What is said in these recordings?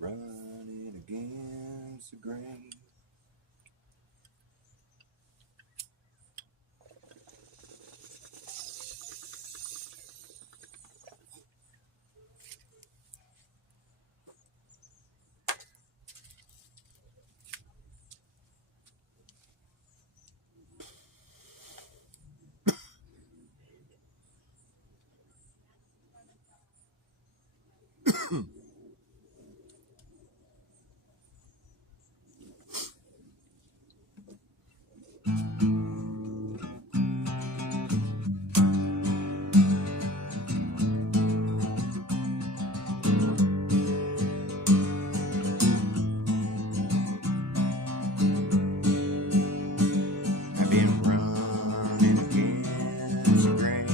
running against the grain. I've been running against the grain.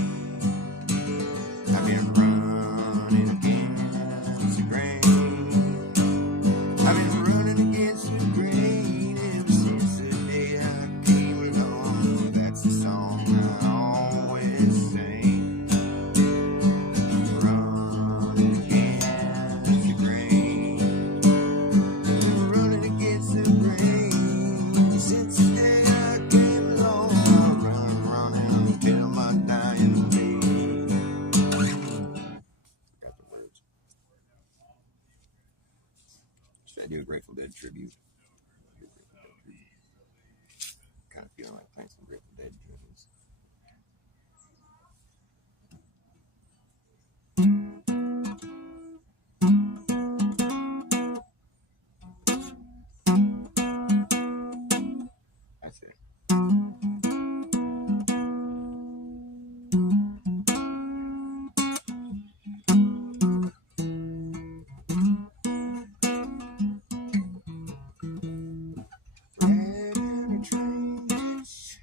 I've been running against the grain. I've been running against the grain ever since the day I came along. That's the song I always sing. Running against the grain. Running against the grain since the day I came along. I run until my dying day. Got the words. Should I do a Grateful Dead tribute? Kind of feeling like playing some Grateful Dead tunes. That's it. Red in a train ditch,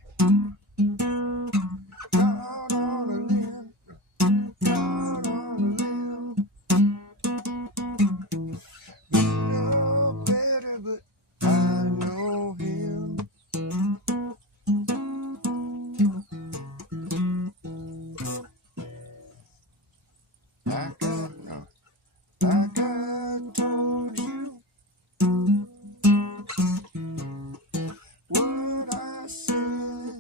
out on a limb, out on a limb. You know better, but I know him. Like I told you what I said.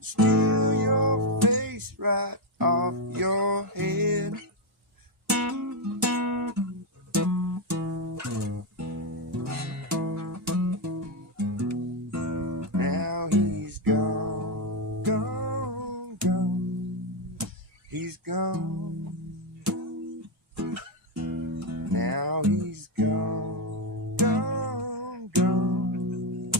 Steal your face right off your head. Now he's gone, gone, gone. He's gone. Now he's gone, gone, gone.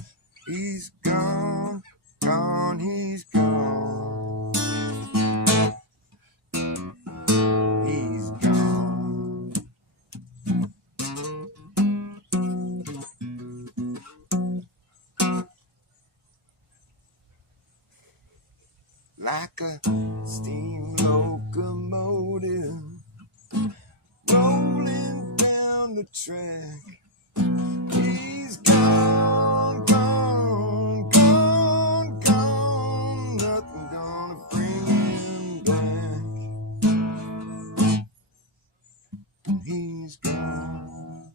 He's gone, gone, he's gone. He's gone. Like a steam locomotive rolling down the track. He's gone, gone, gone, gone. Nothing gonna bring him back. He's gone.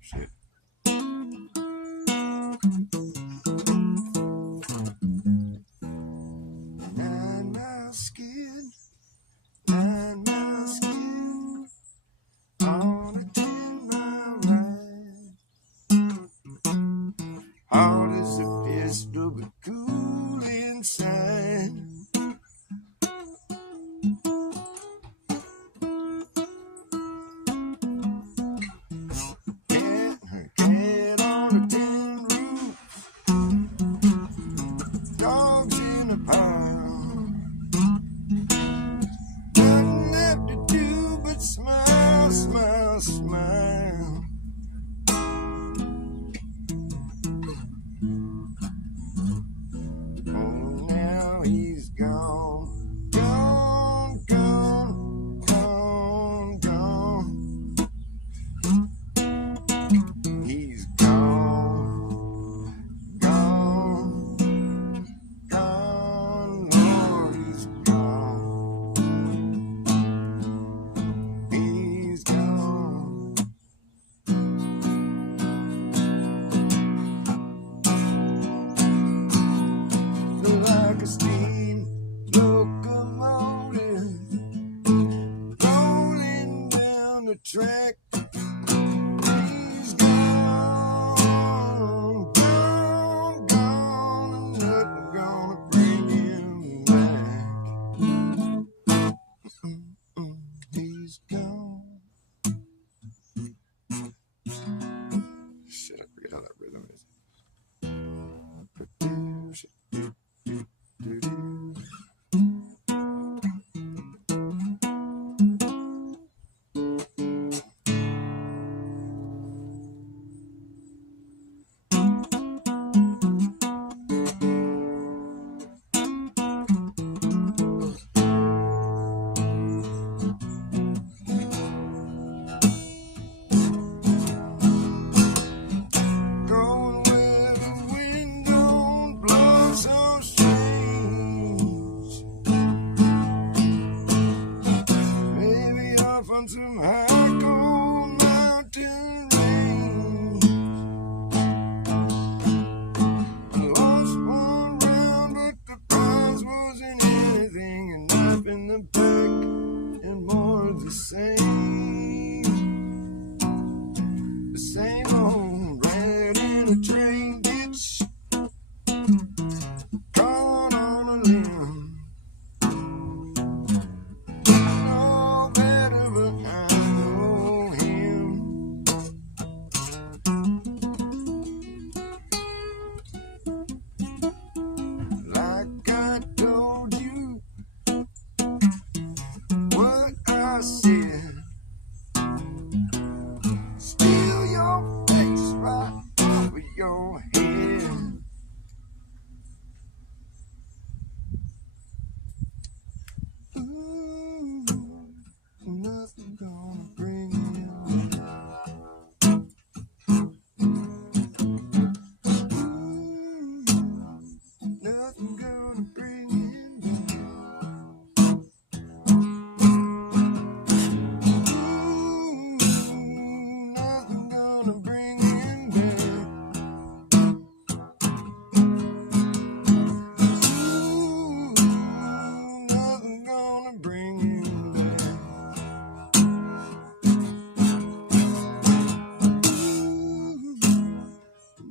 Shit. Now down some high cold mountain range. I lost one round, but the prize wasn't anything, and knife in the back and more of the same. The same old rat in a train ditch, caught on a limb. No better, but I know him. Like I told you what I said, steal your face right off of your head. Ooh, nothing gonna bring you down. Ooh, nothing gonna bring you down. Ooh, nothing gonna bring him down. Ooh, nothing gonna bring him down. Ooh, nothing gonna bring him down. Ooh,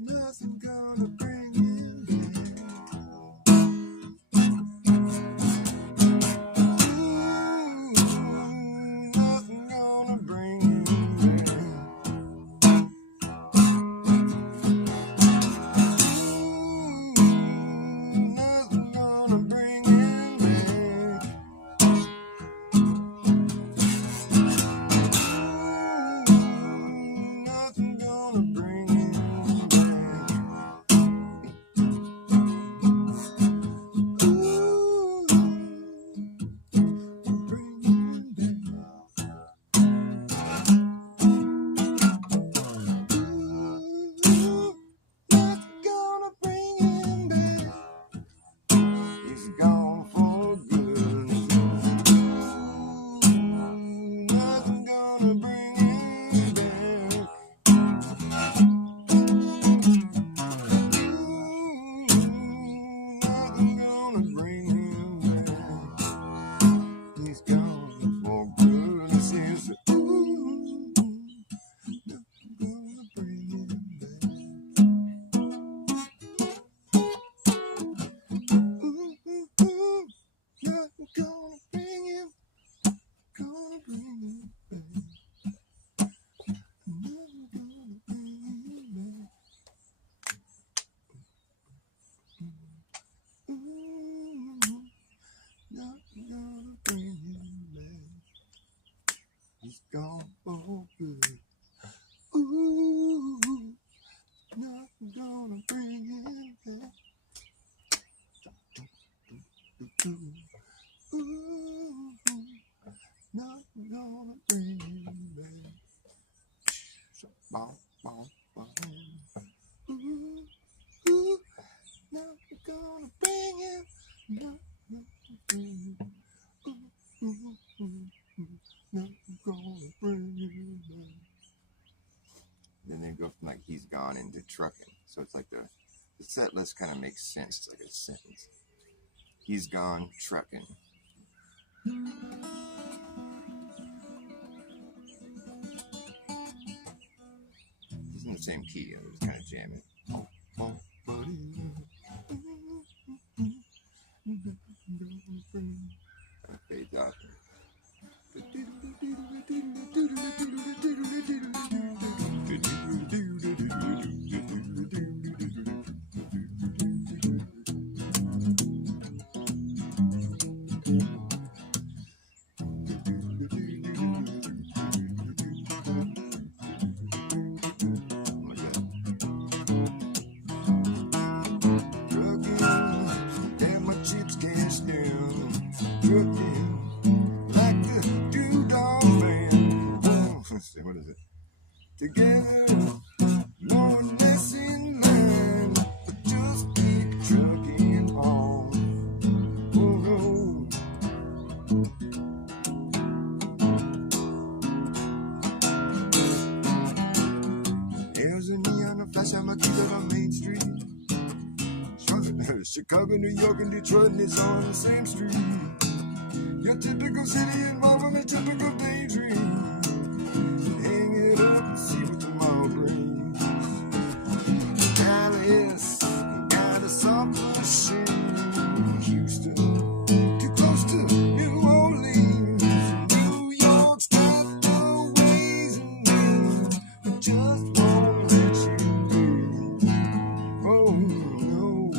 nothing gonna bring him down. Ooh, nothing gonna bring him down. Ooh, nothing gonna bring him down. Ooh, bring him down. Ooh, nothing gonna bring him back. He's gone for good. Ooh, nothing gonna bring him back. Ooh, nothing gonna bring him back. He's gone for good. He says, ooh, nothing gonna bring him back. Ooh, nothing gonna bring him, gonna bring him back. Nothing gonna bring him back. Ooh, nothing gonna bring him back. He's gone for good. Ooh, nothing gonna bring him back. Ooh, nothing gonna bring him back. Bow, bow, bow. Ooh, nothing gonna bring him. Nothing bring him. Nothing gonna bring him back. Then they go from like he's gone into trucking. So it's like the set list kind of makes sense. It's like a sentence. He's gone trucking. It's in the same key. It was kind of jamming. Oh, oh, buddy. That fades out. What is it? Together, more or less in line, but just keep trucking on. Oh, no. Chicago, New York, and Detroit, and it's all on the same street. Your typical city involving a typical daydream. Hang it up and see what tomorrow brings. Dallas got a soft machine. Houston, too close to New Orleans. New York's got the ways and means, but just won't let you be. Oh no.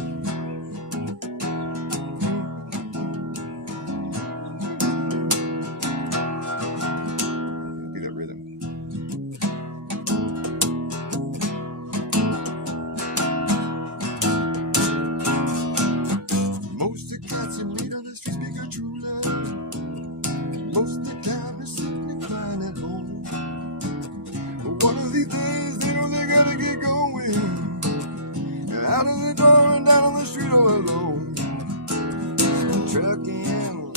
Do that rhythm. Most of the cats you meet on the streets make a true love. Most of the time they're sitting and crying at home. But one of these days they know they gotta get going. And out of the door and down on the street all alone. Trucking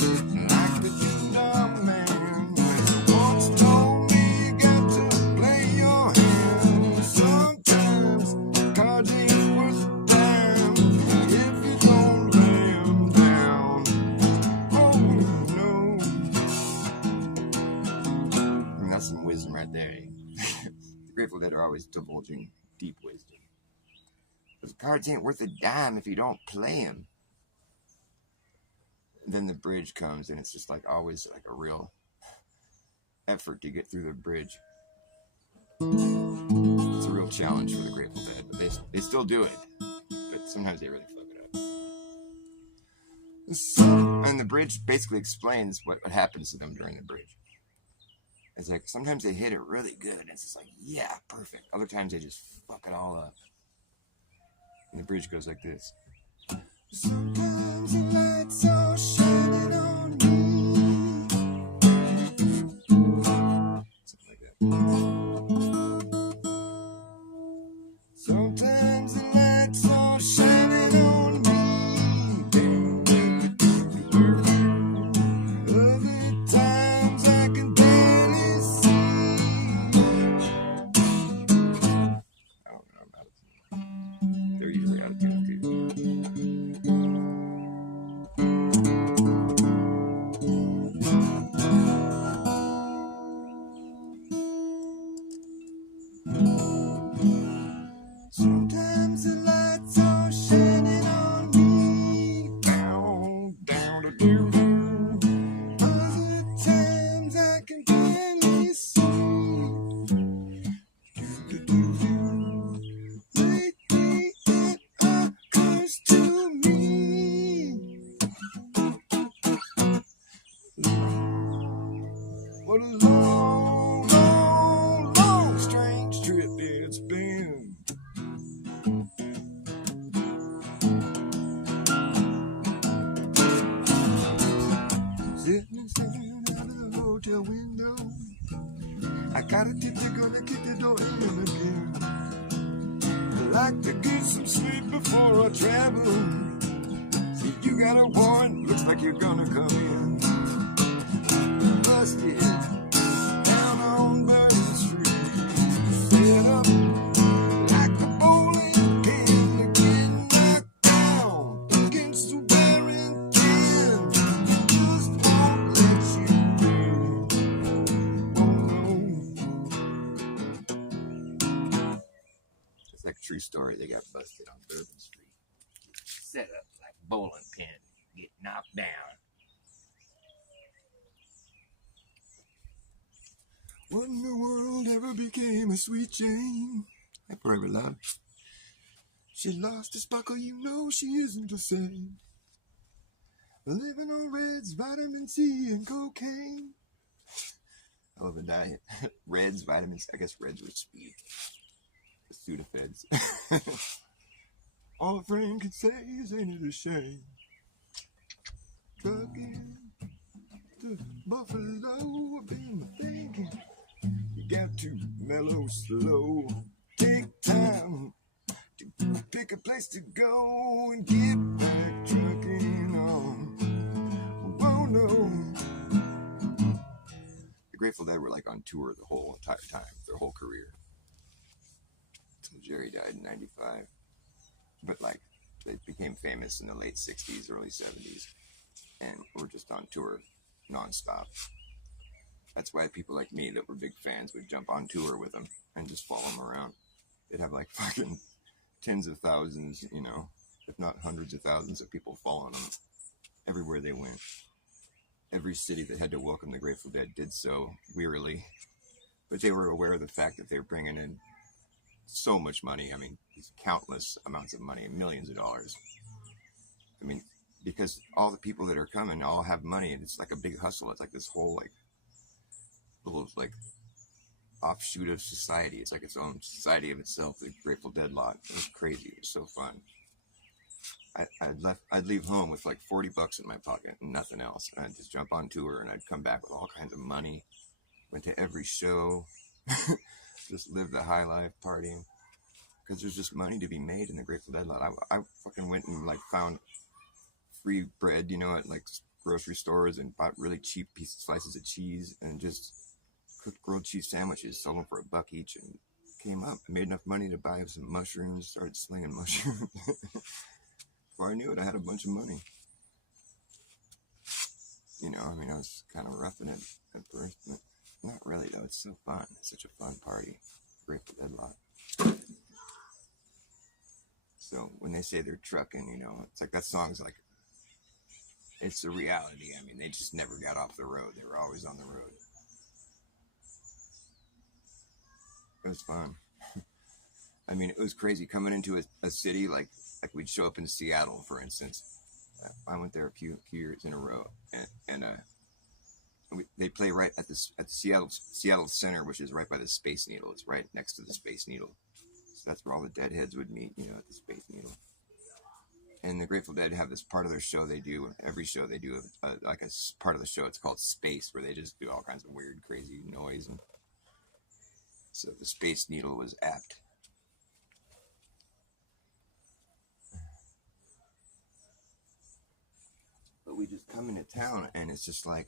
like the June man. Once told me you got to play your hand. Sometimes cards ain't worth a dime if you don't lay 'em down. Oh no. And that's some wisdom right there. The Grateful Dead are always divulging deep wisdom. Those cards ain't worth a dime if you don't play 'em. Then the bridge comes, and it's just like always like a real effort to get through the bridge. It's a real challenge for the Grateful Dead, but they still do it. But sometimes they really fuck it up. And the bridge basically explains what happens to them during the bridge. It's like sometimes they hit it really good, and it's just like, yeah, perfect. Other times they just fuck it all up. And the bridge goes like this. Sometimes the lights are shining on me. Something like that. Sometimes the lights are shining on me. Other times I can barely see. I don't know about it. They're usually out of tune too. Sometimes the lights are shining on me. Down, down, to do. Other times I can barely see. Do, do, do. Lately it occurs to me. What a long, long, long, strange trip it's been. Sitting out of the hotel window, I got a tip they're gonna kick the door in again. I like to get some sleep before I travel. See, you got a warrant, looks like you're gonna come in. Busted down on Burning Street, set up like a bowling pin, getting knocked down against the wearing tin. Just won't let you in. Oh no. It's like a true story. They got busted on Bourbon Street. Set up like a bowling pin, get knocked down. What in the world ever became of Sweet Jane? I forever loved. She lost a sparkle, you know she isn't the same. Living on Reds, vitamin C, and cocaine. I love a diet. Reds, vitamins. I guess Reds were speed. The Sudafeds. All a friend can say is, ain't it a shame? Trucking to Buffalo, I've been thinking. You got to mellow slow. Take time to pick a place to go and get back trucking on. Oh no. The Grateful Dead were like on tour the whole entire time, their whole career. Until Jerry died in 95. But like They became famous in the late 60s, early 70s, and were just on tour nonstop. That's why people like me that were big fans would jump on tour with them and just follow them around. They'd have like fucking tens of thousands, you know, if not hundreds of thousands of people following them everywhere they went. Every city that had to welcome the Grateful Dead did so wearily, but they were aware of the fact that they were bringing in so much money. I mean, countless amounts of money, millions of dollars. I mean, because all the people that are coming all have money, and it's like a big hustle. It's like this whole like little like offshoot of society. It's like its own society of itself. The Grateful Dead lot. It was crazy. It was so fun. I'd leave home with like $40 in my pocket and nothing else. And I'd just jump on tour, and I'd come back with all kinds of money. Went to every show, just lived the high life partying. Because there's just money to be made in the Grateful Dead lot. I fucking went and like found free bread, you know, at like grocery stores, and bought really cheap slices of cheese, and just cooked grilled cheese sandwiches, sold them for $1 each, and came up, made enough money to buy some mushrooms, started slinging mushrooms. Before I knew it, I had a bunch of money. You know, I mean, I was kind of roughing it at first, but not really, though. It's so fun. It's such a fun party. Grateful Dead lot. So when they say they're trucking, you know, it's like that song's like, it's the reality. I mean, they just never got off the road. They were always on the road. It was fun. I mean, it was crazy coming into a city like we'd show up in Seattle, for instance. I went there a few years in a row, and they play right at Seattle Center, which is right by the Space Needle. It's right next to the Space Needle. So that's where all the Deadheads would meet, you know, at the Space Needle. And the Grateful Dead have this part of their show they do. Every show they do, like a part of the show, it's called Space, where they just do all kinds of weird, crazy noise. And so the Space Needle was apt. But we just come into town, and it's just like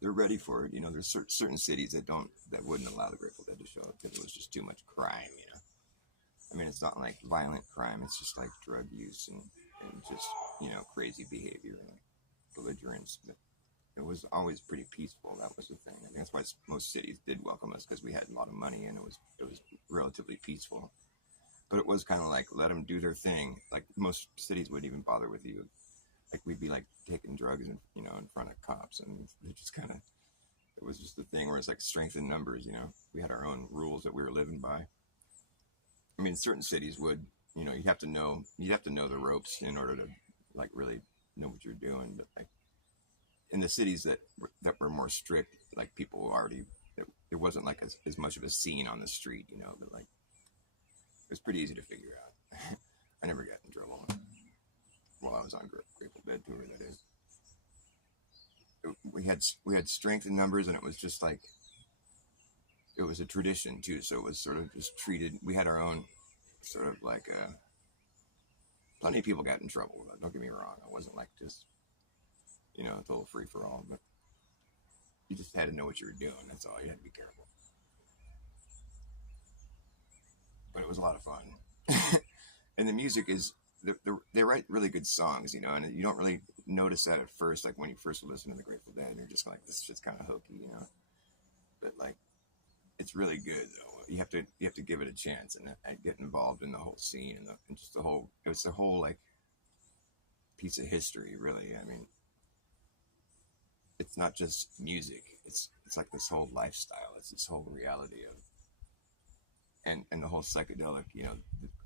they're ready for it. You know, there's certain cities that wouldn't allow the Grateful Dead to show up because it was just too much crime. You know, I mean, it's not like violent crime. It's just like drug use and just, you know, crazy behavior and like belligerence. But it was always pretty peaceful. That was the thing. I think that's why most cities did welcome us, because we had a lot of money and it was relatively peaceful. But it was kind of like, let them do their thing. Like most cities wouldn't even bother with you. Like we'd be like taking drugs, you know, in front of cops, and they just kind of, it was just the thing where it's like strength in numbers. You know, we had our own rules that we were living by. I mean, certain cities would, you know, you'd have to know the ropes in order to like really know what you're doing. But like in the cities that were more strict, like people already, there wasn't like as much of a scene on the street, you know, but like it was pretty easy to figure out. I never got in trouble while I was on Grateful Dead tour, that is. We had strength in numbers, and it was just like, it was a tradition too, so it was sort of just treated, we had our own sort of like, plenty of people got in trouble, don't get me wrong, it wasn't like just, you know, total free-for-all, but you just had to know what you were doing, that's all, you had to be careful. But it was a lot of fun. And the music is, they write really good songs, you know, and you don't really notice that at first, like when you first listen to the Grateful Dead, you're just like, this shit's kind of hokey, you know, but like, it's really good though. You have to give it a chance and get involved in the whole scene and just it's the whole like piece of history, really. I mean, it's not just music, it's like this whole lifestyle, it's this whole reality of, and the whole psychedelic, you know,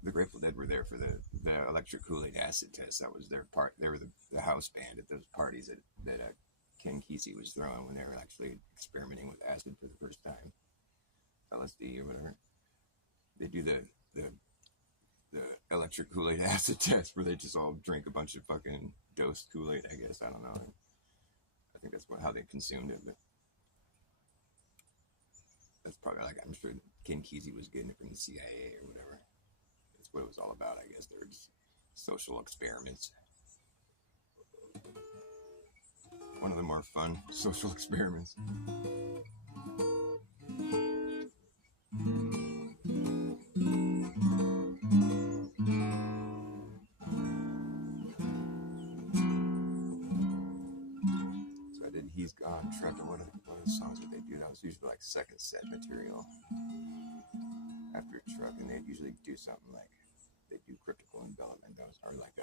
the Grateful Dead were there for the electric Kool-Aid acid test. That was their part. They were the house band at those parties that Ken Kesey was throwing when they were actually experimenting with acid for the first time, LSD or whatever. They do the electric Kool-Aid acid test where they just all drink a bunch of fucking dosed Kool-Aid, I guess. I don't know. I think that's how they consumed it, but that's probably like, I'm sure Ken Kesey was getting it from the CIA or whatever. That's what it was all about, I guess. They were just social experiments. One of the more fun social experiments. trucking, what are the songs that they do? That was usually like second set material. After trucking, they'd usually do something like they do Critical Envelopment. Those are like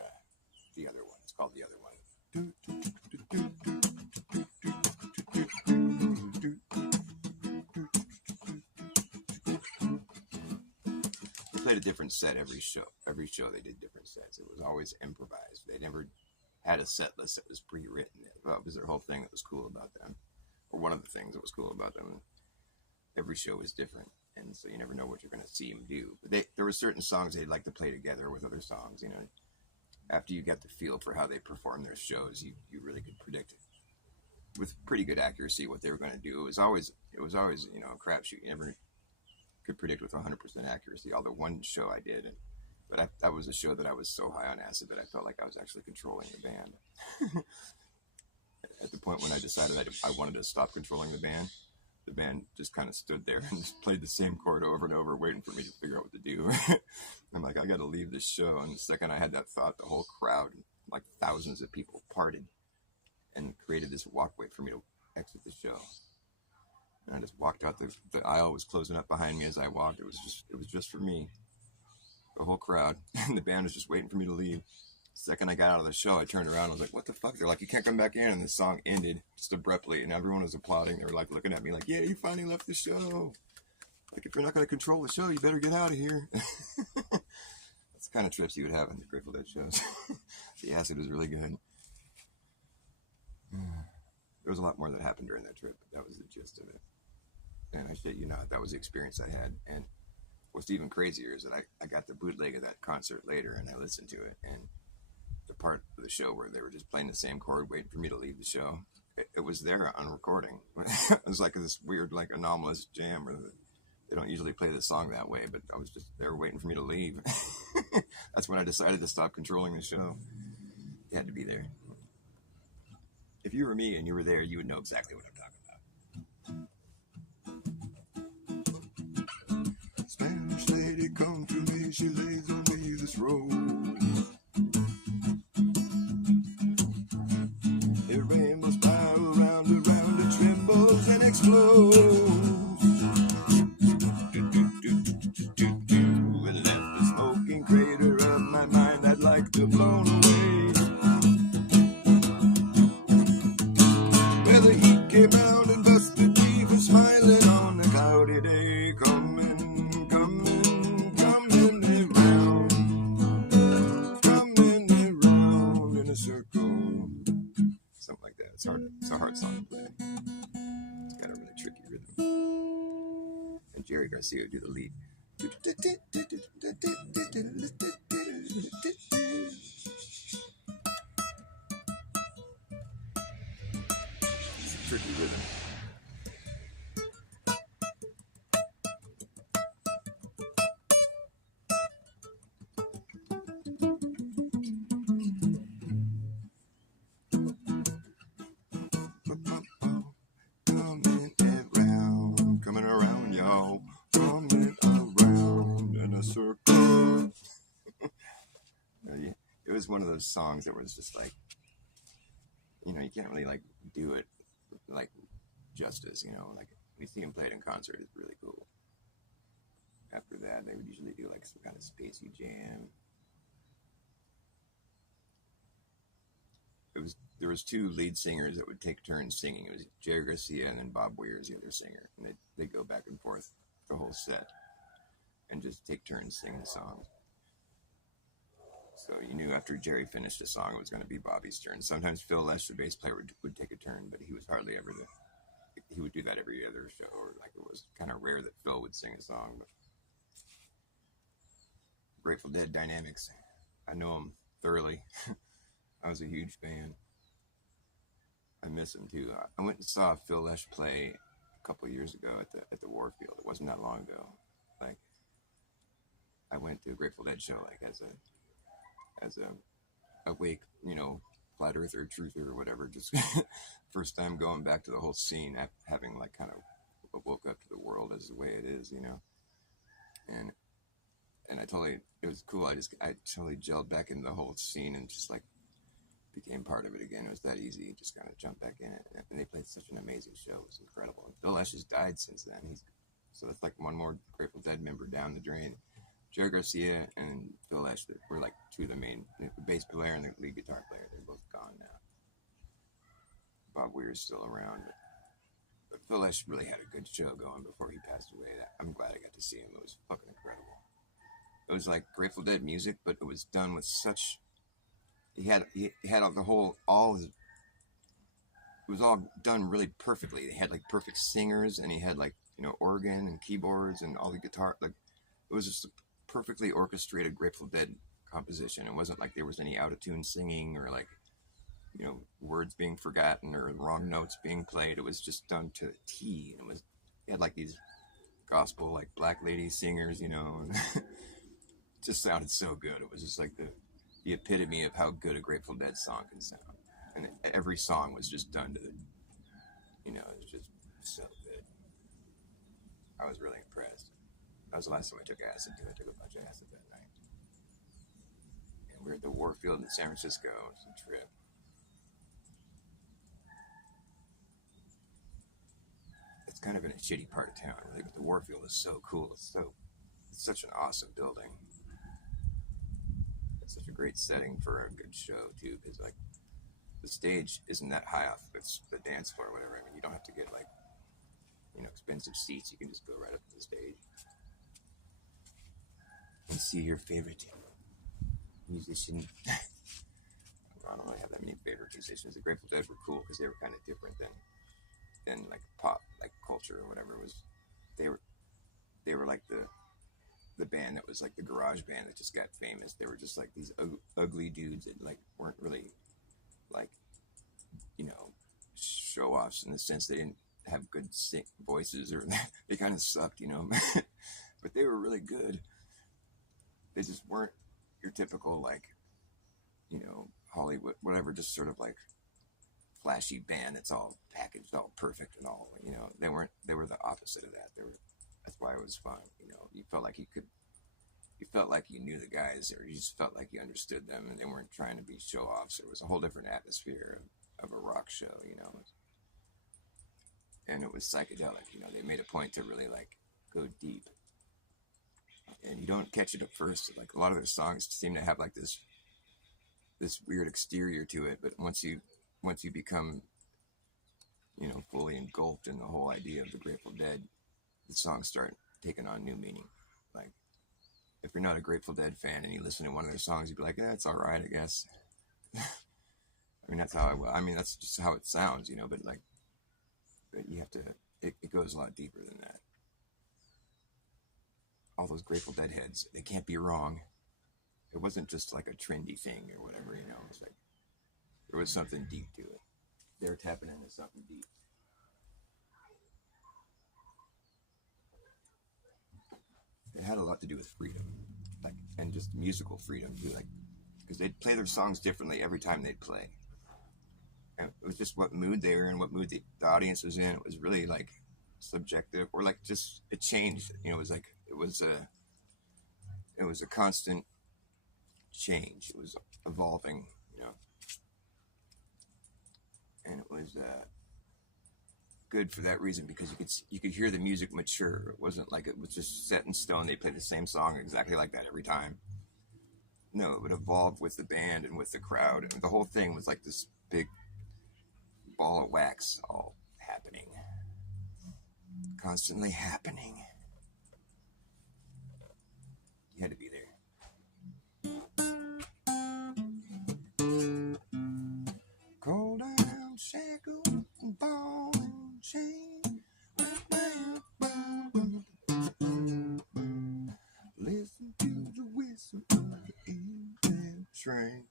the other one. It's called the other one. They played a different set every show. Every show they did different sets. It was always improvised. They never had a set list that was pre-written. That was their whole thing that was cool about them. Or one of the things that was cool about them. Every show was different, and so you never know what you're going to see them do. But there were certain songs they'd like to play together with other songs. You know, after you got the feel for how they perform their shows, you really could predict with pretty good accuracy what they were going to do. It was always a crapshoot. You never could predict with 100% accuracy. Although one show I did, but that was a show that I was so high on acid that I felt like I was actually controlling the band. At the point when I decided I wanted to stop controlling the band just kind of stood there and just played the same chord over and over, waiting for me to figure out what to do. I'm like, I got to leave this show. And the second I had that thought, the whole crowd, like thousands of people, parted and created this walkway for me to exit the show. And I just walked out. The aisle was closing up behind me as I walked. It was just for me. The whole crowd, and the band was just waiting for me to leave. Second I got out of the show, I turned around. I was like, what the fuck? They're like, you can't come back in. And the song ended just abruptly, and everyone was applauding. They were like looking at me like, yeah, you finally left the show. Like, if you're not going to control the show, you better get out of here. That's the kind of trips you would have in the Grateful Dead shows. The acid was really good. There was a lot more that happened during that trip, but that was the gist of it. And I shit you not, that was the experience I had. And what's even crazier is that I got the bootleg of that concert later, and I listened to it, and the part of the show where they were just playing the same chord, waiting for me to leave the show, it was there on recording. It was like this weird, like, anomalous jam where they don't usually play the song that way, but I was just there waiting for me to leave. That's when I decided to stop controlling the show. It had to be there. If you were me and you were there, you would know exactly what I'm talking about. Spanish lady, come to me, she lays on me this road. It rainbows spiral round and round, it trembles and explodes. It left a smoking crater of my mind I'd like to blow away. Where the heat came out and busted me for smiling on a cloudy day. Coming around in a circle. Something like that. It's a hard song to play. It's got a really tricky rhythm. And Jerry Garcia would do the lead. It's a tricky rhythm. Coming around, y'all. Coming around in a circle. It was one of those songs that was just like, you know, you can't really like do it like justice, you know, like when you see him play it in concert, it's really cool. After that, they would usually do like some kind of spacey jam. There was two lead singers that would take turns singing. It was Jerry Garcia and then Bob Weir's the other singer, and they'd go back and forth the whole set and just take turns singing the songs. So you knew after Jerry finished a song, it was going to be Bobby's turn. Sometimes Phil Lesh, the bass player, would take a turn, but he was hardly ever he would do that every other show, or like it was kind of rare that Phil would sing a song. But Grateful Dead dynamics, I know them thoroughly. I was a huge fan. I miss him too. I went and saw Phil Lesh play a couple of years ago at the Warfield. It wasn't that long ago. Like, I went to a Grateful Dead show like as a awake, you know, flat earther, truther, or whatever. Just first time going back to the whole scene, having like kind of woke up to the world as the way it is, you know. And it was cool. I totally gelled back into the whole scene and just like became part of it again. It was that easy. You just kind of jump back in it. And they played such an amazing show. It was incredible. And Phil Lesh has died since then. So it's like one more Grateful Dead member down the drain. Jerry Garcia and Phil Lesh were like two of the main, the bass player and the lead guitar player. They're both gone now. Bob Weir's still around, but Phil Lesh really had a good show going before he passed away. I'm glad I got to see him. It was fucking incredible. It was like Grateful Dead music, but it was done with such. He had all his. It was all done really perfectly. They had like perfect singers, and he had like organ and keyboards and all the guitar. Like it was just a perfectly orchestrated Grateful Dead composition. It wasn't like there was any out of tune singing or like words being forgotten or wrong notes being played. It was just done to a T. And he had like these gospel like black lady singers, and it just sounded so good. It was just like the epitome of how good a Grateful Dead song can sound. And every song was just done to it was just so good. I was really impressed. That was the last time I took acid too. I took a bunch of acid that night. And we were at the Warfield in San Francisco. It was a trip. It's kind of in a shitty part of town, really, but the Warfield is so cool. It's such an awesome building. It's such a great setting for a good show too, because like the stage isn't that high off the dance floor or whatever. I mean, you don't have to get like expensive seats. You can just go right up to the stage and see your favorite musician. I don't really have that many favorite musicians. The Grateful Dead were cool because they were kind of different than like pop, like culture or whatever. They were like the band that was like the garage band that just got famous. They were just like these ugly dudes that like weren't really like show offs in the sense they didn't have good voices or they kind of sucked, but they were really good. They just weren't your typical like Hollywood whatever, just sort of like flashy band that's all packaged all perfect and all they were the opposite of that. That's why it was fun. You felt like you felt like you knew the guys, or you just felt like you understood them, and they weren't trying to be show offs. It was a whole different atmosphere of a rock show, and it was psychedelic. They made a point to really like go deep, and you don't catch it at first. Like a lot of their songs seem to have like this weird exterior to it, but once you become fully engulfed in the whole idea of the Grateful Dead, the songs start taking on new meaning. Like if you're not a Grateful Dead fan and you listen to one of their songs, you'd be like, yeah, it's all right, I guess. I mean, that's just how it sounds, but you have to, it goes a lot deeper than that. All those Grateful Dead heads, they can't be wrong. It wasn't just like a trendy thing or whatever, it's like, there was something deep to it. They were tapping into something deep. It had a lot to do with freedom, like, and just musical freedom too, like, because they'd play their songs differently every time they'd play. And it was just what mood they were in, what mood the audience was in. It was really like subjective, or like just it changed. It was like it was a constant change. It was evolving, and it was good for that reason, because you could hear the music mature. It wasn't like it was just set in stone. They played the same song exactly like that every time. No, it would evolve with the band and with the crowd, and the whole thing was like this big ball of wax all happening, constantly happening. You had to be there. Cold down, shackled, ball and chain. Listen to the whistle of the evening train.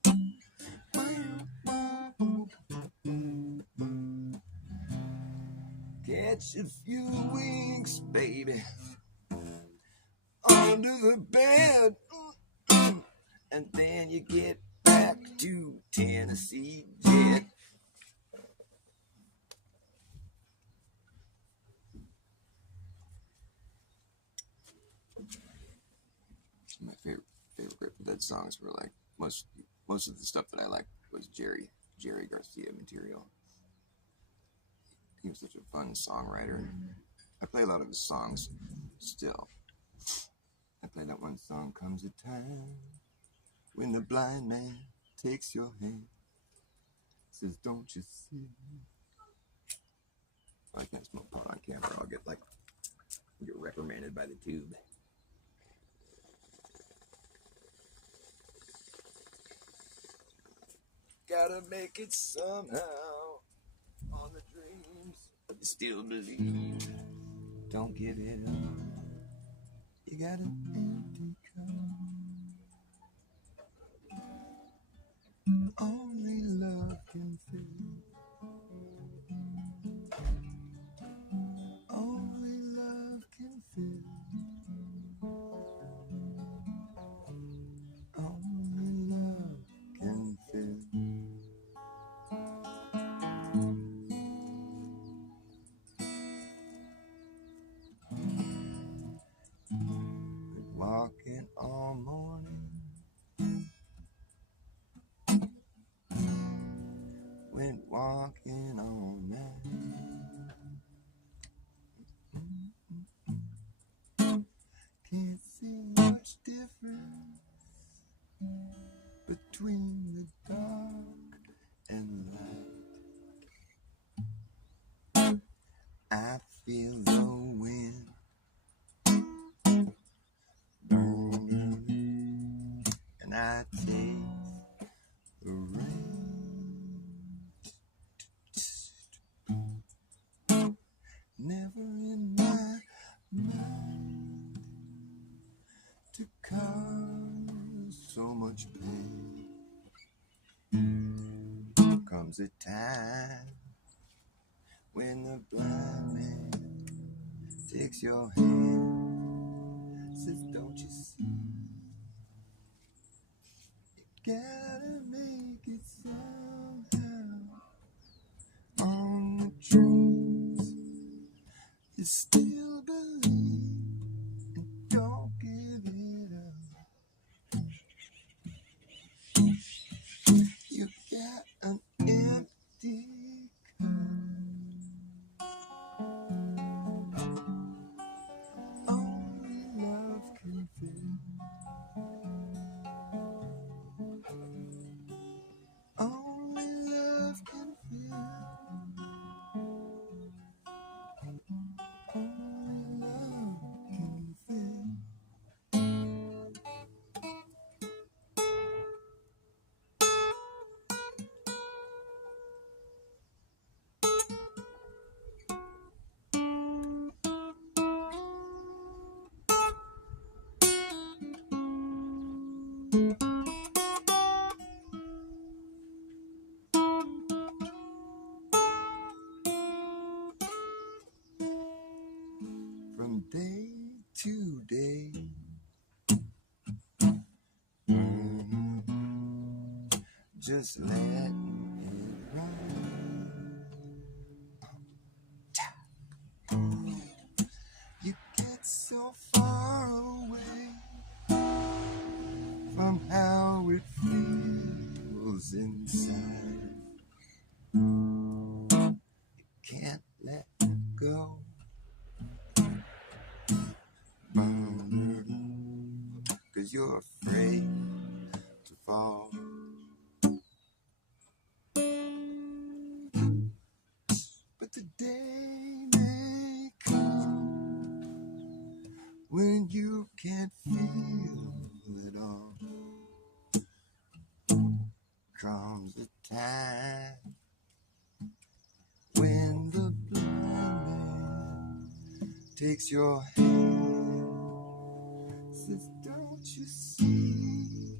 Catch a few winks, baby, under the bed, and then you get back to Tennessee Jet. My favorite Grateful Dead songs were like most of the stuff that I like was Jerry Garcia material. He was such a fun songwriter. I play a lot of his songs still. I play that one song, Comes a Time When the Blind Man Takes Your Hand, Says, Don't you see? I can't smoke pot on camera. I'll get reprimanded by the tube. Gotta make it somehow on the dreams you still believe. Don't give it up. You got an empty cup. Only love can fill. Only love can fill. Only love can fill. Been walking all morning. Went walking all night. Can't see much difference between the dark and light. I feel the wind burning, and I taste the rain. Never in my mind to cause so much pain. Comes a time when the blind man takes your hand, says, don't you see? You gotta make it somehow. On the dreams you still believe, and don't give it up. You got an empty cup. Only love can fill. Only love can fill. Only love can fill. From day to day, just let it ride. You get so far away from how it feels inside. You can't let go. 'Cause you're afraid to fall. But the day may come when you can't feel it all. Comes a time when the blind man takes your hand, says, don't you see?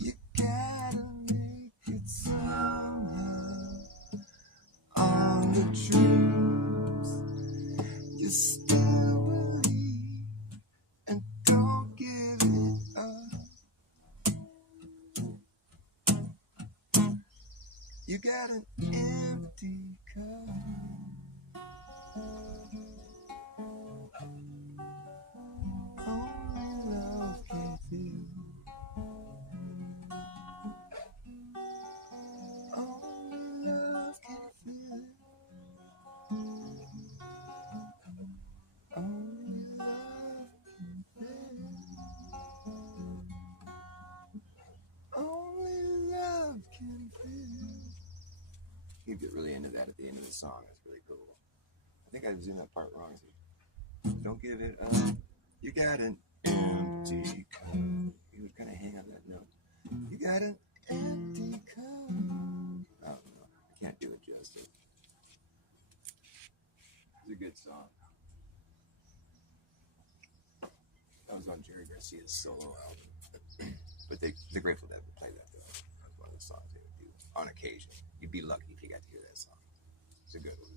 You gotta make it somehow. On the dreams you still believe, and don't give it up. You got an empty cup. Only love can fill. He'd get really into that at the end of the song. It's really cool. I think I was doing that part wrong. Don't give it up. You got an empty cup. He would kind of hang on that note. You got an empty cup. I don't know. I can't do it justice. It's a good song. That was on Jerry Garcia's solo album. But the Grateful Dead would play that, though. That was one of the songs they would do on occasion. You'd be lucky if you got to hear that song. It's a good one.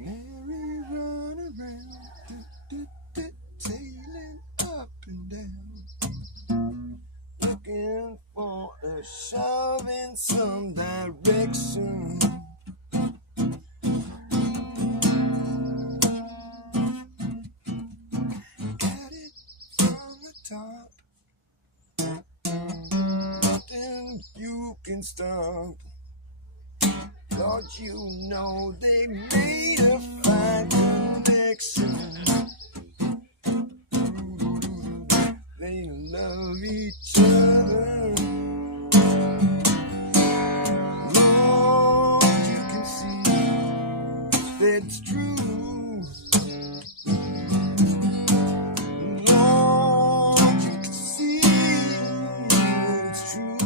Merry run around, tailing up and down, looking for a shove in some direction. Got it from the top, nothing you can stop. Lord, you know they made a fine connection. They love each other. Lord, you can see that it's true. Lord, you can see it's true.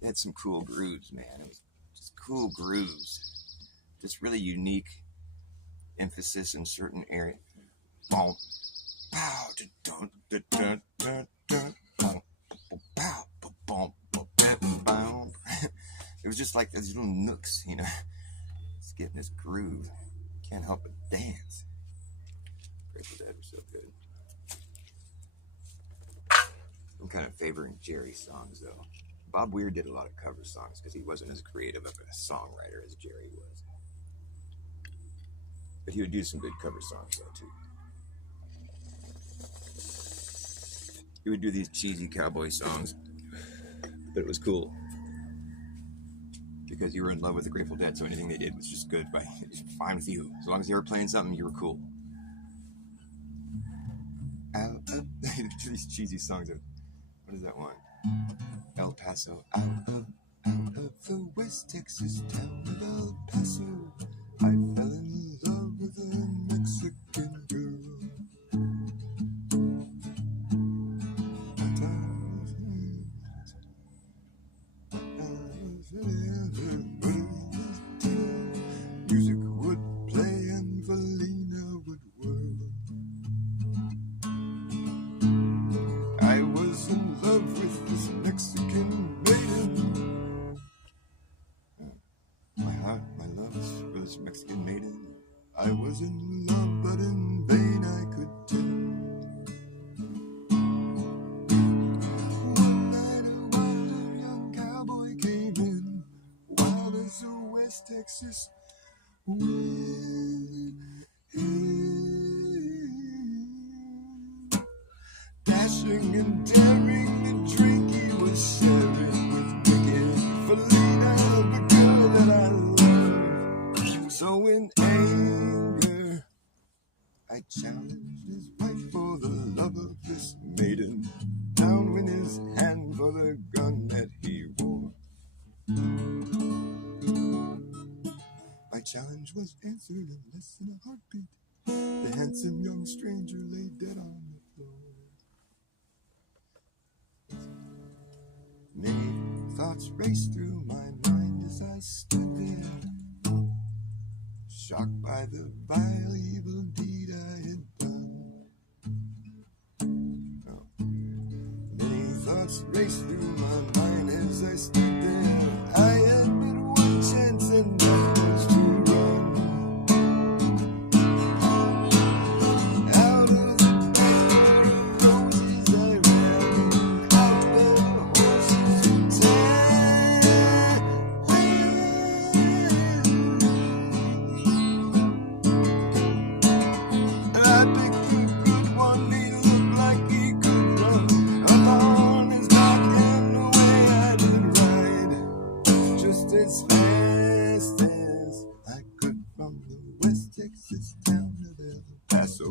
It had some cool grooves, man. It was just cool grooves. Just really unique emphasis in certain areas. It was just like those little nooks, you know. It's getting this groove. Can't help but dance. Grateful Dead were so good. I'm kind of favoring Jerry's songs, though. Bob Weir did a lot of cover songs because he wasn't as creative of a songwriter as Jerry was. But he would do some good cover songs, though, too. He would do these cheesy cowboy songs, but it was cool. Because you were in love with the Grateful Dead, so anything they did was just good. Just fine with you. As long as they were playing something, you were cool. These cheesy songs. What is that one? El Paso. Out of the West Texas town of El Paso, I fell in love with a Mexican girl. Music would play and Valina would whirl. I was in love with this Mexican maiden. My heart, my love was Mexican maiden. I was in love, but in vain I could tell. One night a wilder young cowboy came in, wild as a West Texas wind. Dashing and daring, the drink he was sharing with wicked Felina, the girl that I love. So in anger, I challenged his wife for the love of this maiden. Down went his hand for the gun that he wore. My challenge was answered in less than a heartbeat. The handsome young stranger lay dead on the floor. Many thoughts raced through my mind as I by the vile evil deed I had done. Oh. Many thoughts raced through my mind as I stood there. I had but one chance, and that was to run. Out of the back roses I ran, out where the horses would tear. And I picked the good one, he looked like he could run. On his back and away I did ride, just as fast as I could, from the West Texas town of El Paso,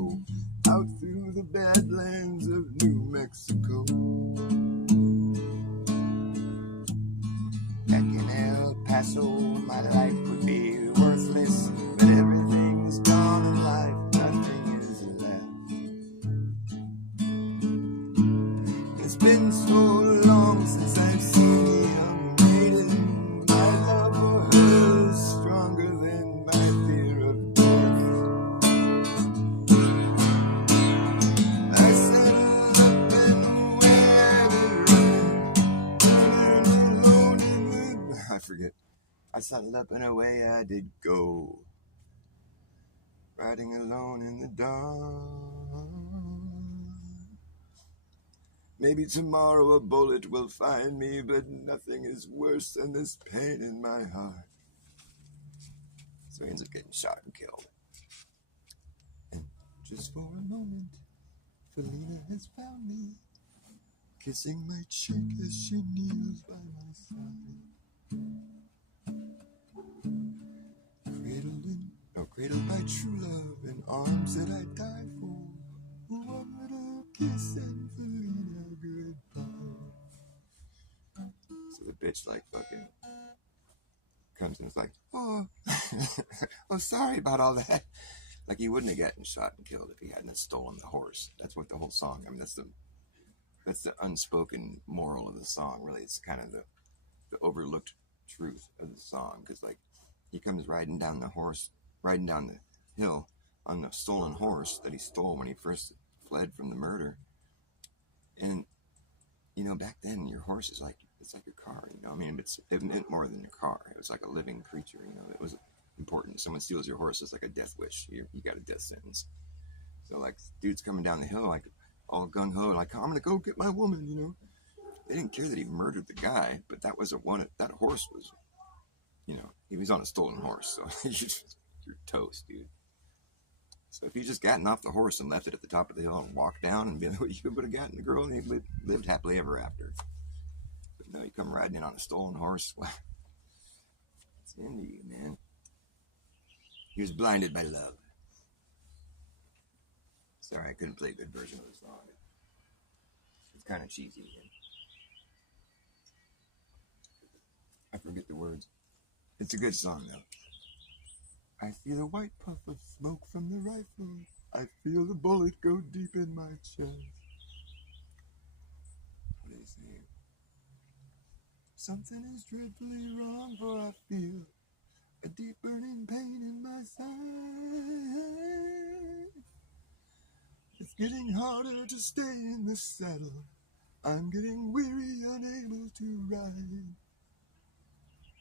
out through the badlands of New Mexico. Back in El Paso, my life would be worthless, but everything's gone in life, nothing is left. It's been so long since I've seen the young maiden. My love for her is stronger than my fear of death. I settled up and away I did run, running alone in the... I forget. I settled up and away I did go, riding alone in the dark. Maybe tomorrow a bullet will find me, but nothing is worse than this pain in my heart. So he ends up getting shot and killed. And just for a moment, Felina has found me, kissing my cheek as she kneels by my side. Cradled by true love in arms that I die for. One little kiss and Felina goodbye. So the bitch like fucking comes and is like, oh, oh, sorry about all that. Like he wouldn't have gotten shot and killed if he hadn't stolen the horse. That's what the whole song. I mean, that's the unspoken moral of the song. Really, it's kind of the overlooked truth of the song, because like he comes riding down the hill on the stolen horse that he stole when he first fled from the murder. And you know, back then your horse is like, it's like a car, you know. I mean, it meant more than a car. It was like a living creature, you know. It was important. Someone steals your horse, it's like a death wish. You got a death sentence. So like dude's coming down the hill like all gung-ho, like, I'm gonna go get my woman, you know. They didn't care that he murdered the guy, but that horse was, you know, he was on a stolen horse, so you're toast, dude. So if he just gotten off the horse and left it at the top of the hill and walked down and be like, well, you would have gotten the girl and he lived happily ever after. But no, you come riding in on a stolen horse. It's into you, man. He was blinded by love. Sorry, I couldn't play a good version of the song. It's kind of cheesy, man. I forget the words. It's a good song, though. I feel a white puff of smoke from the rifle. I feel the bullet go deep in my chest. What is it? Something is dreadfully wrong, for I feel a deep burning pain in my side. It's getting harder to stay in the saddle. I'm getting weary, unable to ride.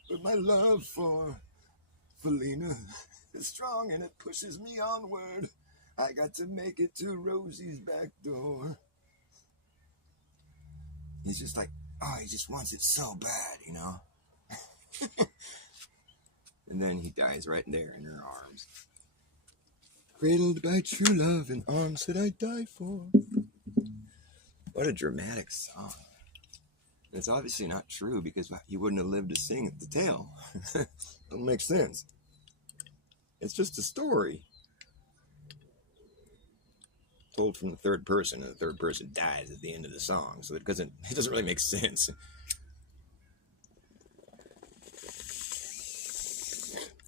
But my love for Felina is strong and it pushes me onward. I got to make it to Rosie's back door. He's just like, oh, he just wants it so bad, you know? And then he dies right there in her arms. Cradled by true love in arms that I die for. What a dramatic song. It's obviously not true because he wouldn't have lived to sing the tale. Doesn't make sense. It's just a story told from the third person, and the third person dies at the end of the song, so it doesn't really make sense.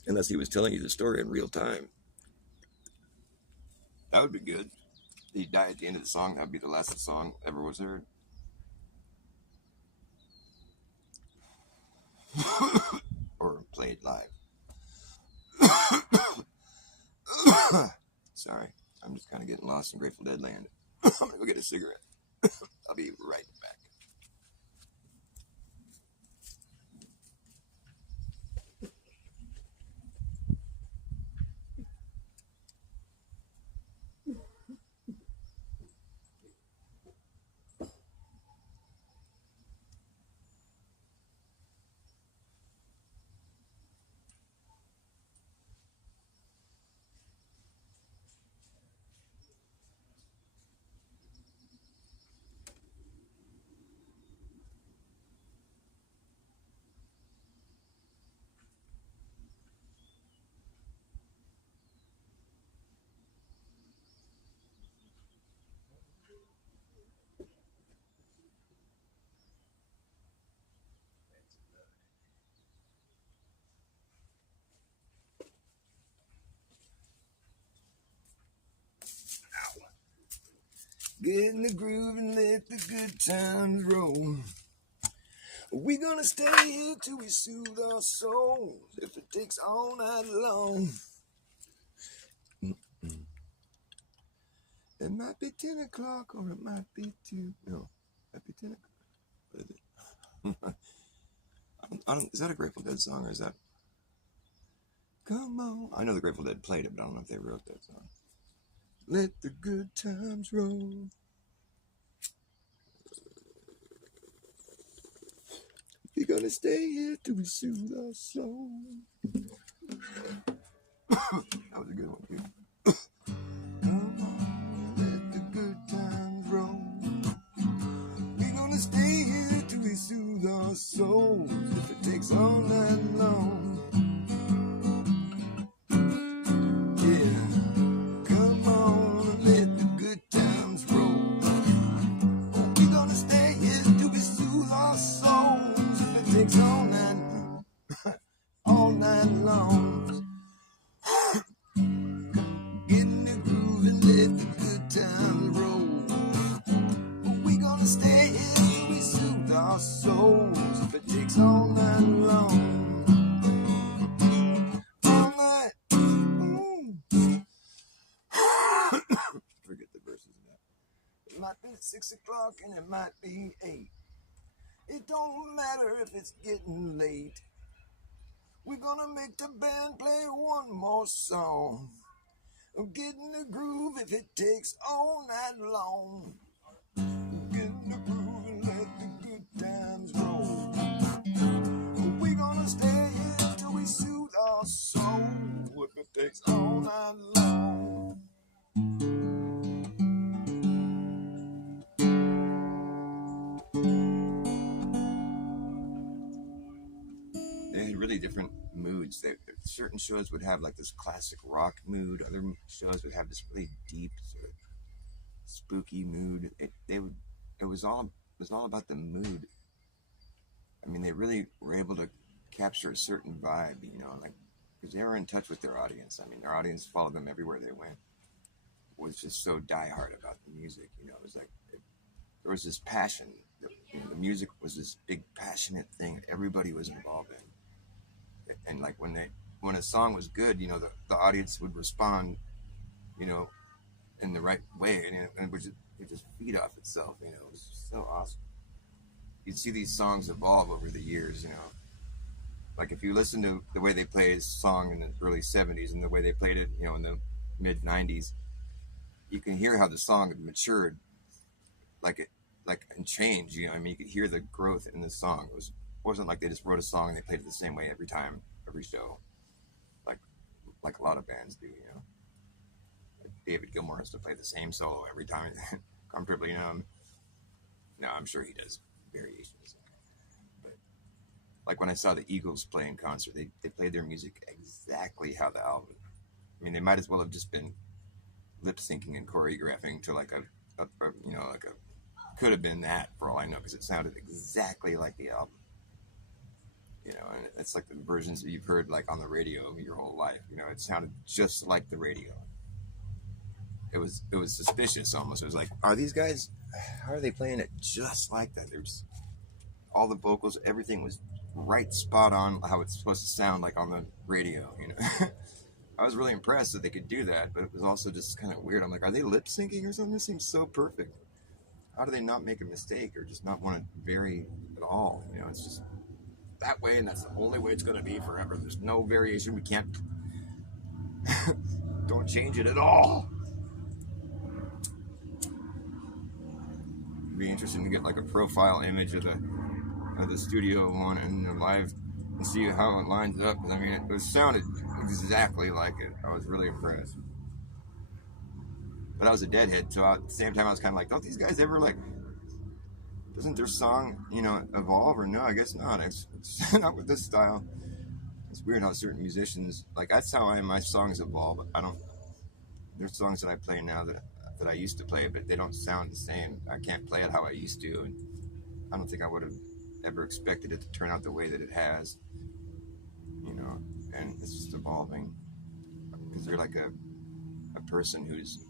Unless he was telling you the story in real time. That would be good. He'd die at the end of the song. That would be the last song ever was heard. Or played live. Sorry, I'm just kind of getting lost in Grateful Dead land. I'm gonna go get a cigarette. I'll be right back. Get in the groove and let the good times roll. We gonna stay here till we soothe our souls, if it takes all night long. It might be 10 o'clock or it might be 2. No, it might be 10 o'clock. What is it? Is that a Grateful Dead song or is that... Come on. I know the Grateful Dead played it, but I don't know if they wrote that song. Let the good times roll. We're gonna stay here till we soothe our soul. That was a good one, too. Come on, let the good times roll. We're gonna stay here till we soothe our souls, if it takes all night long. Yeah, come on, let the good times roll. We're gonna stay here till we soothe our souls, if it takes all night long. All night long. Get in the groove and let the good times roll. We gonna stay here till we soothe our souls, if it takes all night long. All night. Forget the verses of that. It might be 6 o'clock and it might be 8. It don't matter if it's getting late. We're gonna make the band play one more song. Get in the groove if it takes all night long. Get in the groove and let the good times roll. We're gonna stay here till we soothe our soul, if it takes all night long. They had really different moods. Certain shows would have like this classic rock mood. Other shows would have this really deep, sort of spooky mood. It was all about the mood. I mean, they really were able to capture a certain vibe, like, because they were in touch with their audience. I mean, their audience followed them everywhere they went. Was just so diehard about the music. It was like there was this passion. The music was this big passionate thing everybody was involved in. And like when a song was good, the audience would respond, in the right way, and it would just feed off itself. It was so awesome. You'd see these songs evolve over the years. Like if you listen to the way they played a song in the early 70s and the way they played it, in the mid 90s, you can hear how the song had matured, and changed. You could hear the growth in the song. It wasn't like they just wrote a song and they played it the same way every time, every show, like a lot of bands do. Like David Gilmour has to play the same solo every time, comfortably. No, I'm sure he does variations. But like when I saw the Eagles play in concert, they played their music exactly how the album. I mean, they might as well have just been lip syncing and choreographing to like a could have been that for all I know, because it sounded exactly like the album. And it's like the versions that you've heard like on the radio your whole life. It sounded just like the radio. It was suspicious almost. It was like, are these guys? How are they playing it just like that? They're just all the vocals, everything was right, spot on how it's supposed to sound like on the radio. I was really impressed that they could do that, but it was also just kind of weird. I'm like, are they lip syncing or something? This seems so perfect. How do they not make a mistake or just not want to vary at all? You know, it's just that way, and that's the only way it's going to be forever. There's no variation. We can't, don't change it at all. It'd be interesting to get like a profile image of the studio one and the live and see how it lines up. I mean, it sounded exactly like it. I was really impressed. But I was a deadhead, so at the same time I was kind of like, don't these guys ever like, doesn't their song, you know, evolve? Or no, I guess not. It's not with this style. It's weird how certain musicians, like that's how my songs evolve. I don't, there's songs that I play now that I used to play, but they don't sound the same. I can't play it how I used to, and I don't think I would have ever expected it to turn out the way that it has, you know. And it's just evolving because they're like a person who's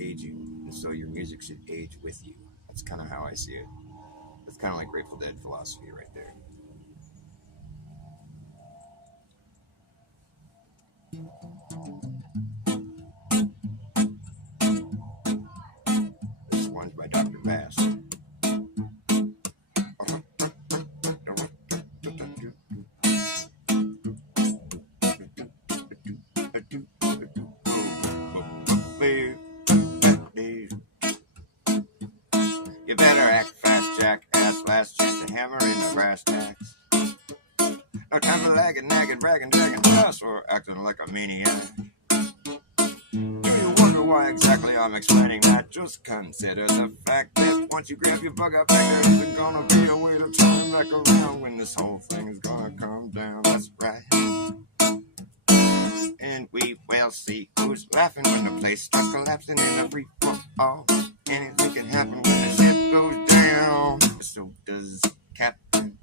aging, and so your music should age with you. That's kind of how I see it. It's kind of like Grateful Dead philosophy right there. This one's by Dr. Bass. You better act fast, jackass. Last chance to hammer in the brass tacks. No time for lagging, nagging, bragging, dragging ass, or acting like a maniac. Do you wonder why exactly I'm explaining that? Just consider the fact that once you grab your bug out back, there isn't gonna be a way to turn back around when this whole thing is gonna come down. That's right. And we will see who's laughing when the place starts collapsing in a free fall. Anything can happen when the ship goes down. So does Captain.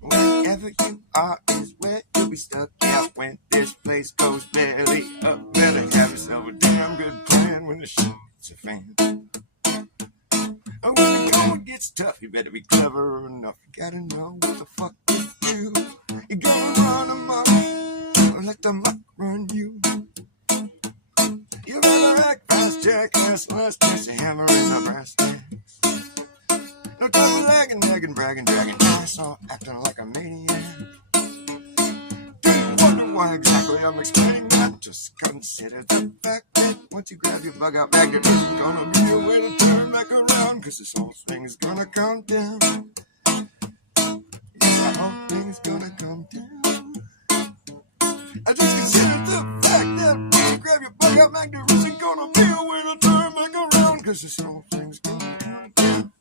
Wherever you are is where you'll be stuck. Yeah, when this place goes belly up, better have yourself a damn good plan when the shit hits a fan. When the going gets tough, you better be clever enough. You gotta know what the fuck to do. You gonna run amok, or let the muck run you. You better act fast, jackass. Last chance to hammer in the brass tacks. No time for lagging, nagging, bragging, dragging ass, or acting like a maniac. Do you wonder why exactly I'm explaining that? Just consider the fact that once you grab your bug out bag, there isn't gonna be a way to turn back around, cause this whole thing is gonna come down. The whole thing is gonna come down. I just consider the fact that when you grab your bug out bag, there isn't gonna be a way to turn back around, cause this whole thing's gonna come down.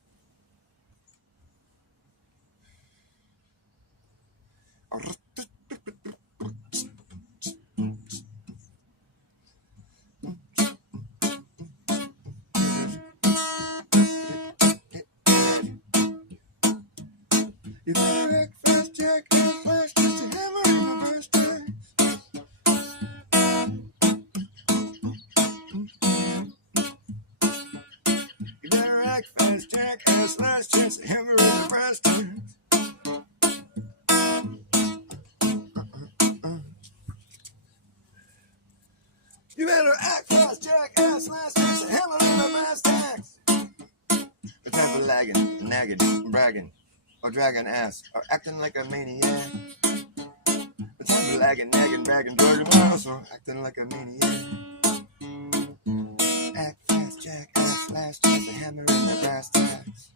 You better act fast, Jack, and flash just a hammer in the brass tacks. You better act fast, Jack, and flash just a hammer in the brass tacks. You better act fast, jackass, last chance to hammer in the brass tacks. The type of lagging, nagging, bragging, or dragging ass, or acting like a maniac. The type of lagging, nagging, bragging, dragging ass, or acting like a maniac. Act fast, jackass, last chance to hammer in the brass tacks.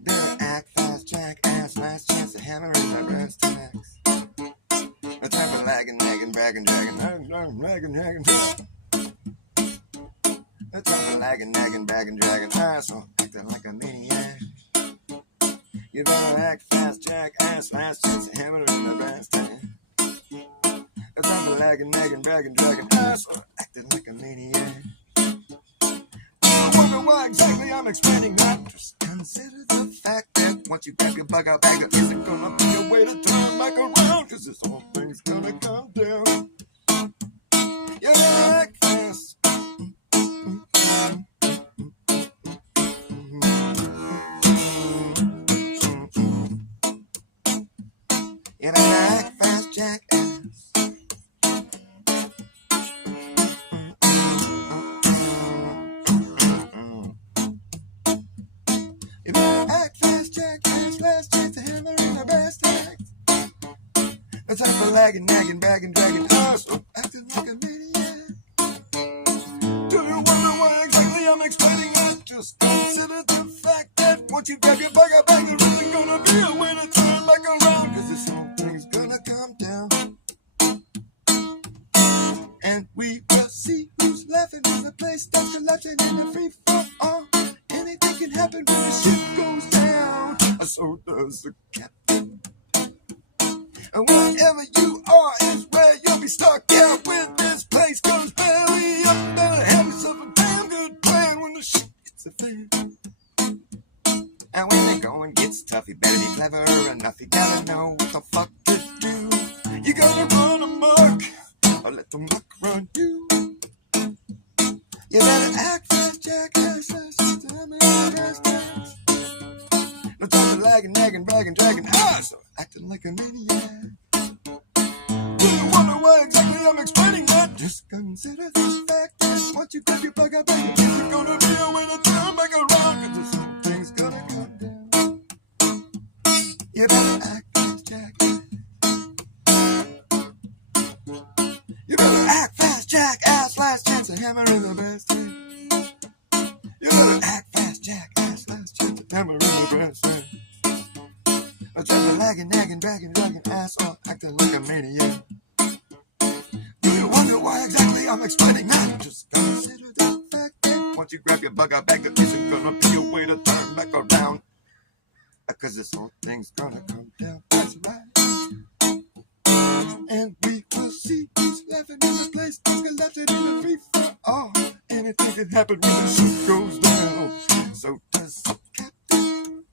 Better act fast, jackass, last chance to hammer in the brass tacks. The type of lagging, nagging, bragging, dragging, nagging, nagging, the type of lagging, nagging, bragging, dragging, asshole, acting like a maniac. You better act fast, jackass, last chance to hammer in the brass tacks. The type of lagging, nagging, bragging, dragging, asshole, acting like a maniac. I wonder why exactly I'm explaining that. Just consider the fact that once you grab your bug out bag, there isn't gonna be a way to turn back around, cause this whole thing's gonna come down. You better act fast. You better act fast, jackass. It's time for lagging, nagging, bagging, dragging us, or acting like a maniac. Do you wonder why exactly I'm explaining that? Just consider the fact that once you grab your bug out back, there isn't gonna be a way to turn back around, cause this whole thing's gonna come down. And we will see who's laughing in the place that's collapsing in a free for all. Anything can happen when the ship goes down. So does the captain. And wherever you are is where you'll be stuck. Yeah, when this place goes belly up, better have yourself a damn good plan when the shit hits the fan. And when the going gets tough, you better be clever enough. You gotta know what the fuck to do. You gotta run amok, or let the muck run you. You better act fast, jackass. No time for lagging, nagging, bragging, dragging. So acting like a maniac. Do you wonder why exactly I'm explaining that? Just consider the fact that once you grab your bug out, baby, isn't gonna be a way to turn back around, cause this whole thing's gonna come down. You better act fast, jackass. You better act fast, jackass. Last chance of hammering the best thing. You better act fast, jackass. Last chance of hammering the best thing. I'm trying to lagging, nagging, dragging, dragging ass off, acting like a maniac. Do you wonder why exactly I'm explaining that? Just consider the fact that once you grab your bug out bag, there isn't gonna be a way to turn back around, cause this whole thing's gonna come down. That's right. And we will see who's laughing in the place that's collapsing in the free for all. Anything can happen when the ship goes down. So does the captain.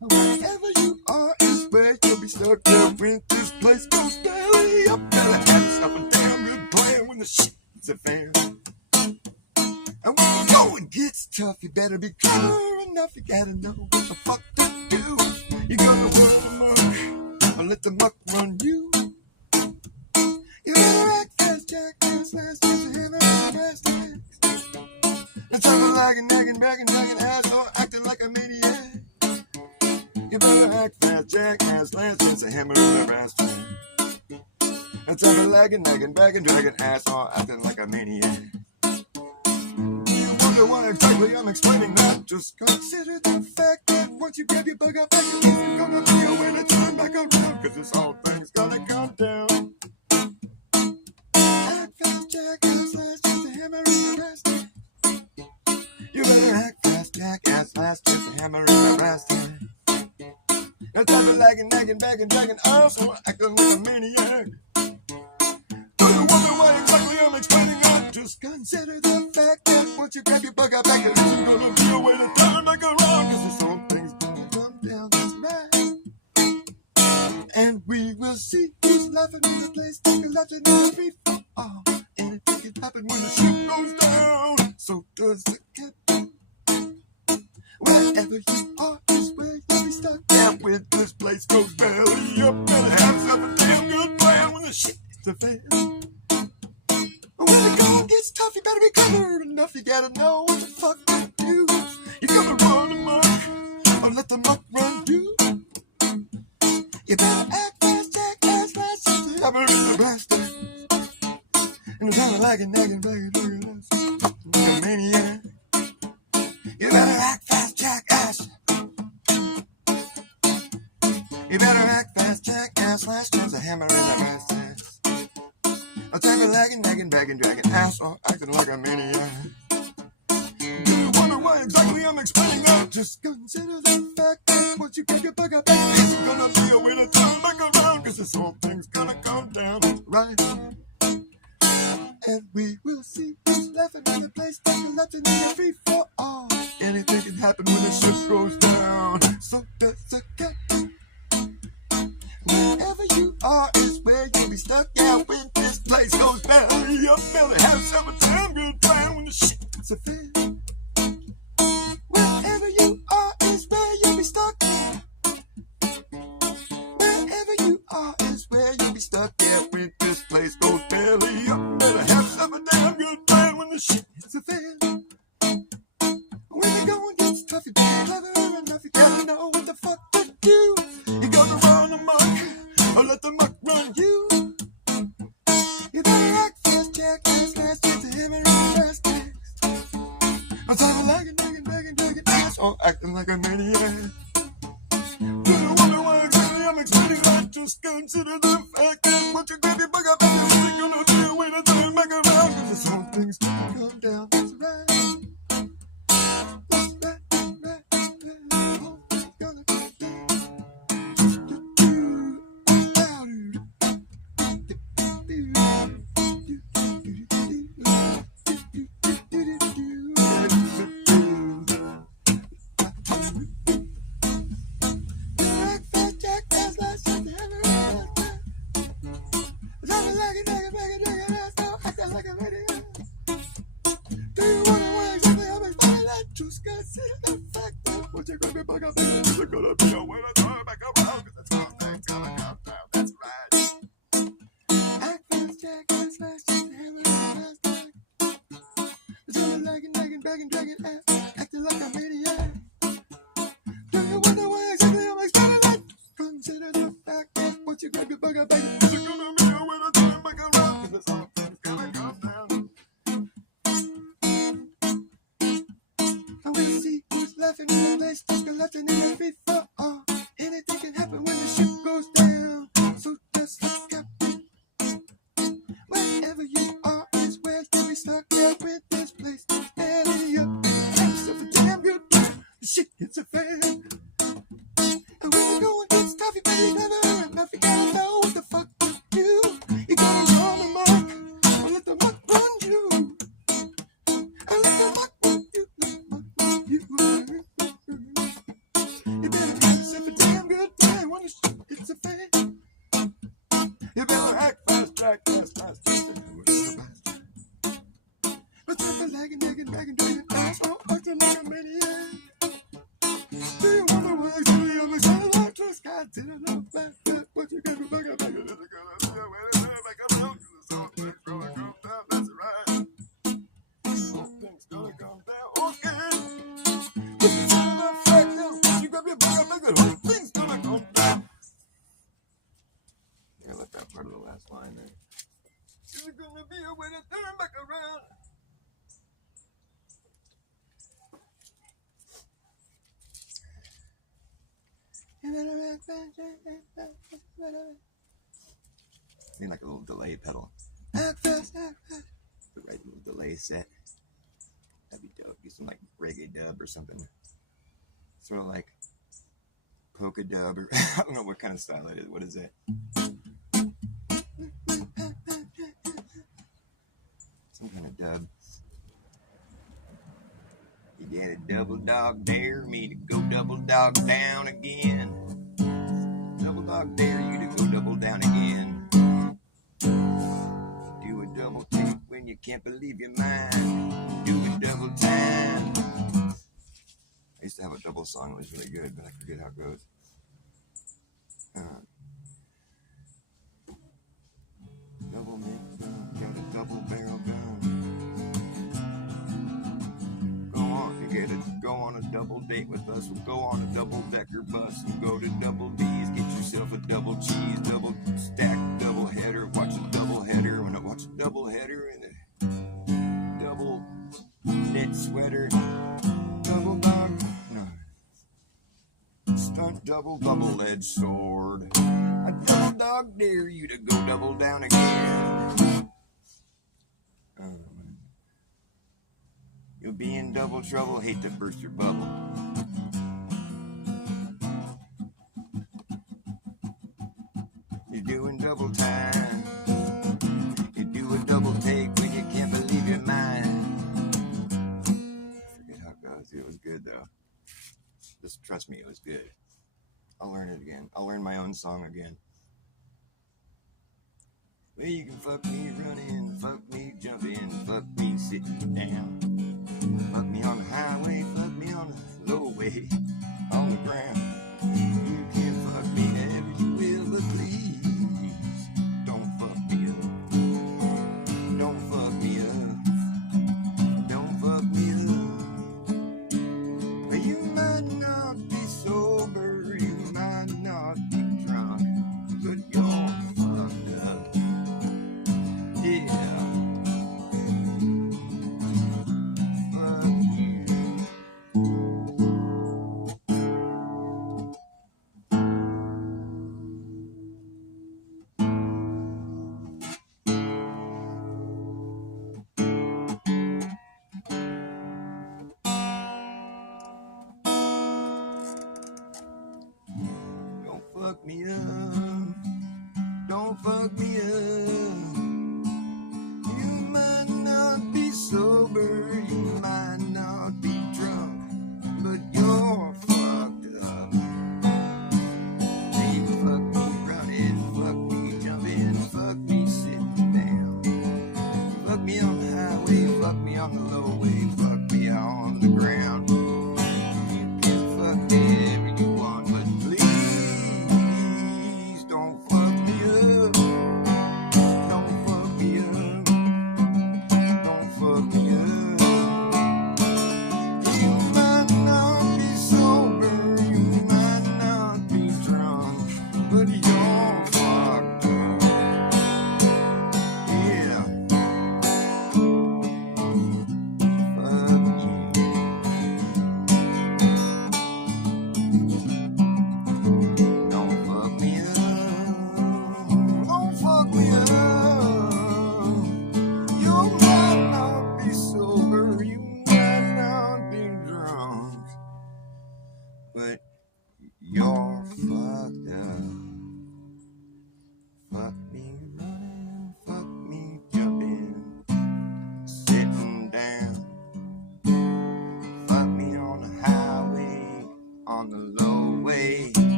Wherever you are is where you'll be stuck there when this place goes belly up. Better have yourself a damn good plan when the shit hits the fan. And when the going gets tough, you better be clever enough. You gotta know what the fuck to do. You gotta run the muck, or let the muck run you. You better act fast, jackass. Last chance to hammer on the brass tacks. No time for lagging, nagging, bragging, dragging ass, or acting like a maniac. You better act fast, jackass. Last chance to hammer on the brass tacks. No time for lagging, nagging, bragging, dragging ass, or acting like a maniac. You wonder why exactly I'm explaining that? Just consider the fact that once you grab your bug out back, there isn't gonna be a way to turn back around, cause this whole thing's gonna come down. Act fast, jackass. Last chance to hammer in the brass tacks. You better act fast, jackass. Last chance to hammer in the brass tacks. No time for lagging, nagging, bagging, dragging us, or acting like a maniac. Do you wonder why exactly I'm explaining that? Just consider the fact that once you grab your bug out back, there isn't gonna be a way to turn back around, cause this whole thing's gonna come down. That's right. And we will see who's laughing in the place that's collapsing in the free for all. Anything can happen when the ship goes down. So does the captain. Wherever you are is where you'll be stuck. Yeah, when this place goes belly up, better have yourself a damn good plan when the shit hits the fan. When the going gets tough, you better be clever enough. You gotta know what the fuck to do. You gotta run amok, or let the muck run you. You better act fast, jackass. Last chance to hammer in the brass tacks. And the time of lagging, nagging, bragging, dragging us like a maniac. You better act fast, jackass. You better act fast, jackass. Last chance to hammer in the brass tacks. No time for lagging, nagging, bagging, dragging ass, or acting like a maniac. Do you wonder why exactly I'm explaining that? Just consider the fact that once you get your bug out back, there isn't gonna be a way to turn back around, cause this whole thing's gonna come down. Right. And we will see who's laughing in the place that's collapsing in the free for all. Anything can happen when the ship goes down. So does the captain. Wherever you are is where you'll be stuck. Yeah, when this place goes belly up, better have yourself a damn good plan when the shit hits the fan. Wherever you are is where you'll be stuck. Wherever you are is where you'll be stuck. Yeah, when this place goes belly up, better have yourself a damn good plan when the shit hits the fan. When the going gets tough, you better be clever enough. You gotta know what the fuck to do. You gotta run amok, or let the muck you. You better act fast, jackass, last chance to him and run fast next. I'm talking like a nigga, begging, asshole, acting like a maniac. Do you wonder why exactly I'm explaining that? Just consider the fact that once you grab your bug up, you're gonna be a way to turn back around. Cause this whole thing's gonna come down. That's right. That's right, right, right. Whole thing's gonna come down. Just consider the fact that once you grab your bug up, you're gonna be a way to turn back around. Cause this whole thing's gonna come down. That's right. Act fast, jackass, last chance to hammer on last night. It's only lagging, begging, ass, acting like a maniac. Do you wonder why exactly I'm explaining that? Consider the fact that once you grab your bug up, you're gonna be a way to turn back around. Cause this whole thing's gonna come down. I'm gonna see who's laughing in the place, just collapsing in the free for all. Anything can happen when the ship goes down. So just look up. Wherever you are is where you'll be stuck there with this place. Steady up, have yourself a damn good time. The shit hits a fan. And when the going gets tough, you better never enough. You gotta know what the fuck to do. You gotta run the muck, or let the muck run you. And let the muck run you. You better have yourself a damn good time when the shit hits a fan. You better act fast, jackass, fast. But you're lagging, asshole, acting like a maniac. Do you wonder why exactly I'm excited? I just got to know that what you got to back up, it's gonna be a way to turn back around. Cause this whole thing's gonna come down, that's right. This whole thing's gonna come down, okay. Consider the fact that once you grab your back up, the whole thing's gonna come down. Yeah, let that part of the last line there. It's gonna be a way to turn back around. Need like a little delay pedal. Act fast, act fast. The right little delay set. That'd be dope. Get some like reggae dub or something. Sort of like polka dub or I don't know what kind of style it is. What is it? Some kind of dub. You got a double dog dare me to go double dog down again. Double dog dare you to go double down again. Do a double take when you can't believe your mind. Do it double time. I used to have a double song that was really good, but I forget how it goes. Double mint gun, got a double barrel gun. Go on a double date with us. We'll go on a double-decker bus and go to Double D's. Get yourself a double cheese, double stack, double header. Watch a double header. When I watch a double header in a double knit sweater, double dog, no, stunt double-edged sword. I double dog dare you to go double down again. You'll be in double trouble, hate to burst your bubble. You're doing double time. You do a double take when you can't believe your mind. I forget how it goes. It was good though. Just trust me, it was good. I'll learn it again. I'll learn my own song again. Well, you can fuck me running, fuck me jumping, fuck me sitting down. Fuck me on the highway, fuck me on the low way, on the ground. You can fuck me ever you will, but please don't fuck me up. Don't fuck me up. Don't fuck me up. You might not be sober, you might not be drunk, but you're fucked me up. Don't fuck me up. You might not be sober, you might not be drunk, but you're fucked up. You fuck me running, fuck me jumping, fuck me sitting down. Fuck me on the highway, fuck me on the low way, fuck me on the ground. You can fuck me wherever you want, but please don't fuck me up. Don't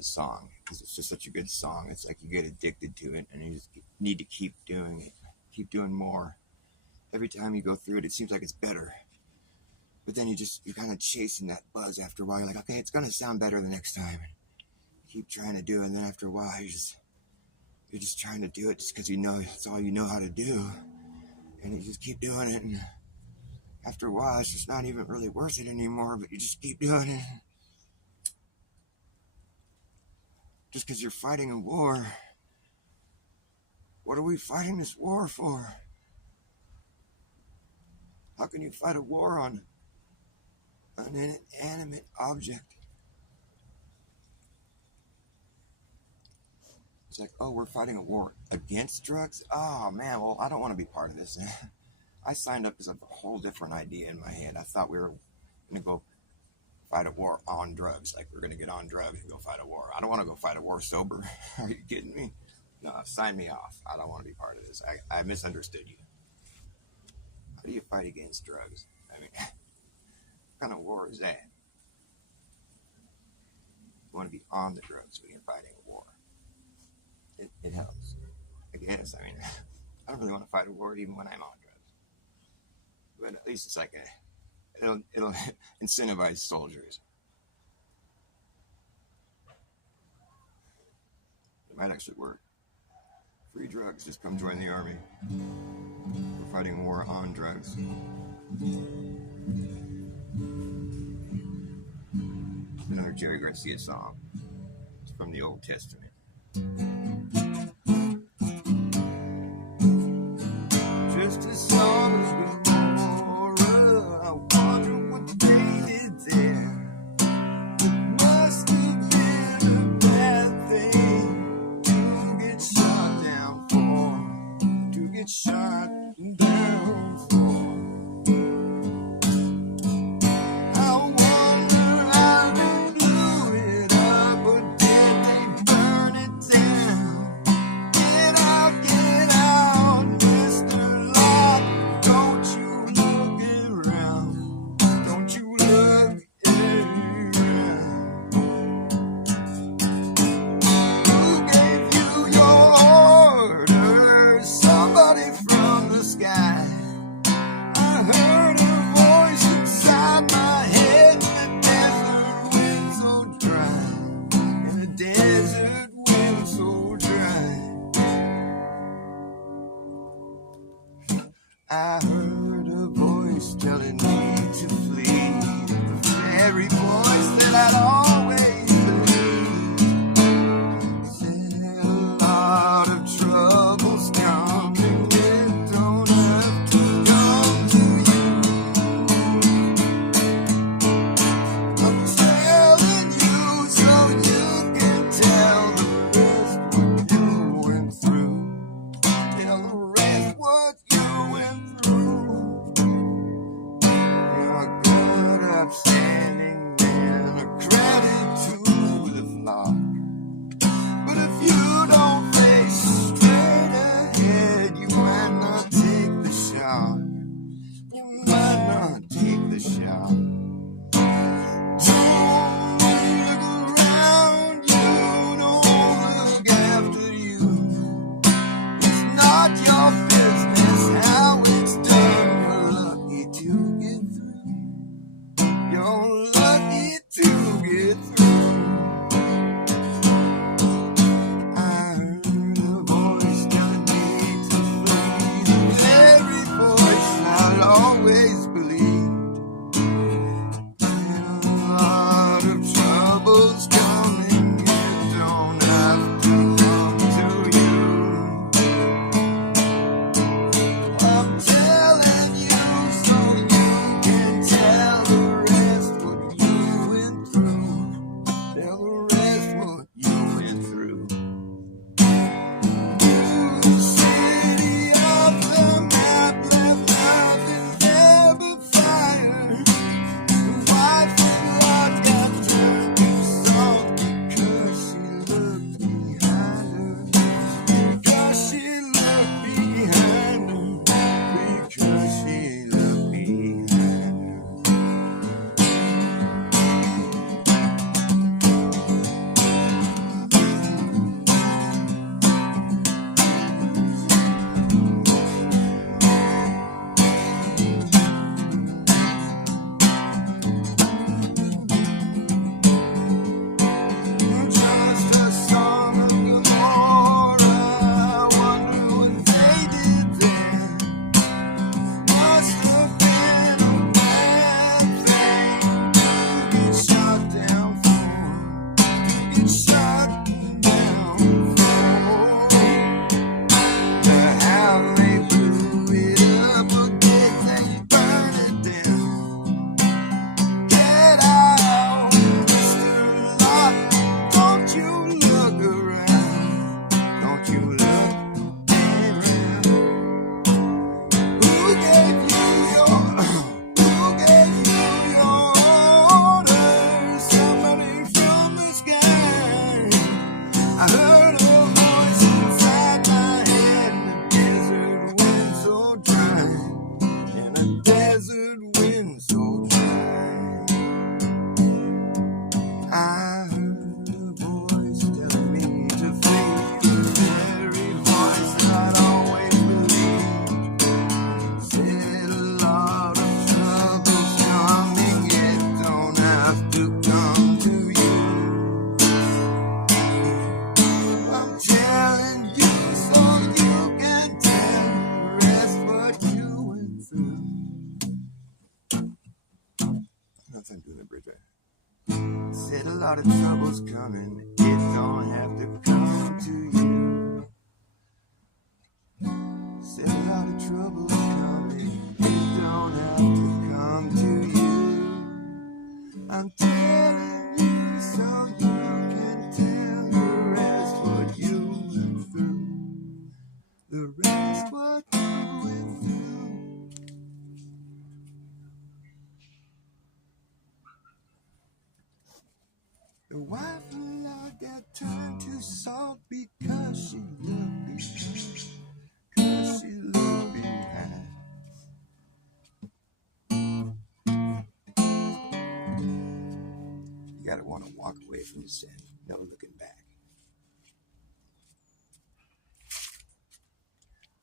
Song because it's just such a good song. It's like you get addicted to it and you just need to keep doing it, keep doing more. Every time you go through it, it seems like it's better, but then you're kind of chasing that buzz. After a while, you're like, okay, it's gonna sound better the next time. Keep trying to do it, and then after a while, you're just trying to do it just because you know it's all you know how to do, and you just keep doing it, and after a while, it's just not even really worth it anymore. But you just keep doing it. Just because you're fighting a war. What are we fighting this war for? How can you fight a war on an inanimate object? It's like, oh, we're fighting a war against drugs? Oh, man, well, I don't want to be part of this. I signed up as a whole different idea in my head. I thought we were going to go fight a war on drugs. Like we're gonna get on drugs and go fight a war. I don't want to go fight a war sober. Are you kidding me? No, sign me off. I don't want to be part of this. I misunderstood you. How do you fight against drugs? I mean, what kind of war is that? You want to be on the drugs when you're fighting a war. It helps. I guess. I mean, I don't really want to fight a war even when I'm on drugs. But at least it's like it'll incentivize soldiers. It might actually work. Free drugs, just come join the army. We're fighting a war on drugs. Another Jerry Garcia song. It's from the Old Testament. Just a song of Gomorrah. I wonder what they did there. It must have been a bad thing to get shot down for. To get shot down for. I wonder how they blew it up, or did they burn Said a lot of trouble's coming, it don't have to come to you. Said a lot of trouble's coming, it don't have to come to you. I'm telling you so you can tell the rest what you went through. The rest what you went through. The wife allowed that turn to salt because she looked behind. Cause she looked behind. You gotta want to walk away from the sin, no looking back.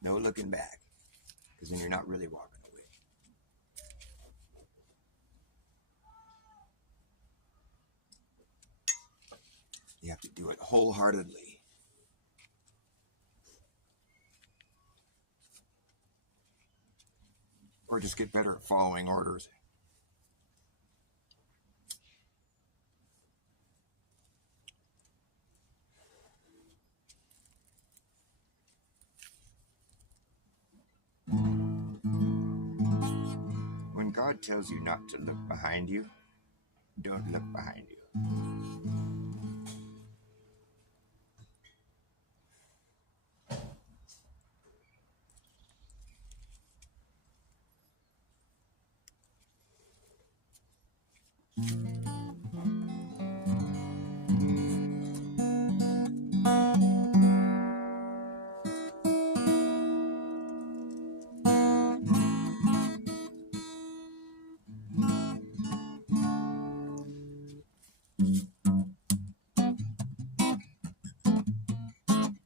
No looking back, because then you're not really walking away. You have to do it wholeheartedly. Or just get better at following orders. When God tells you not to look behind you, don't look behind you.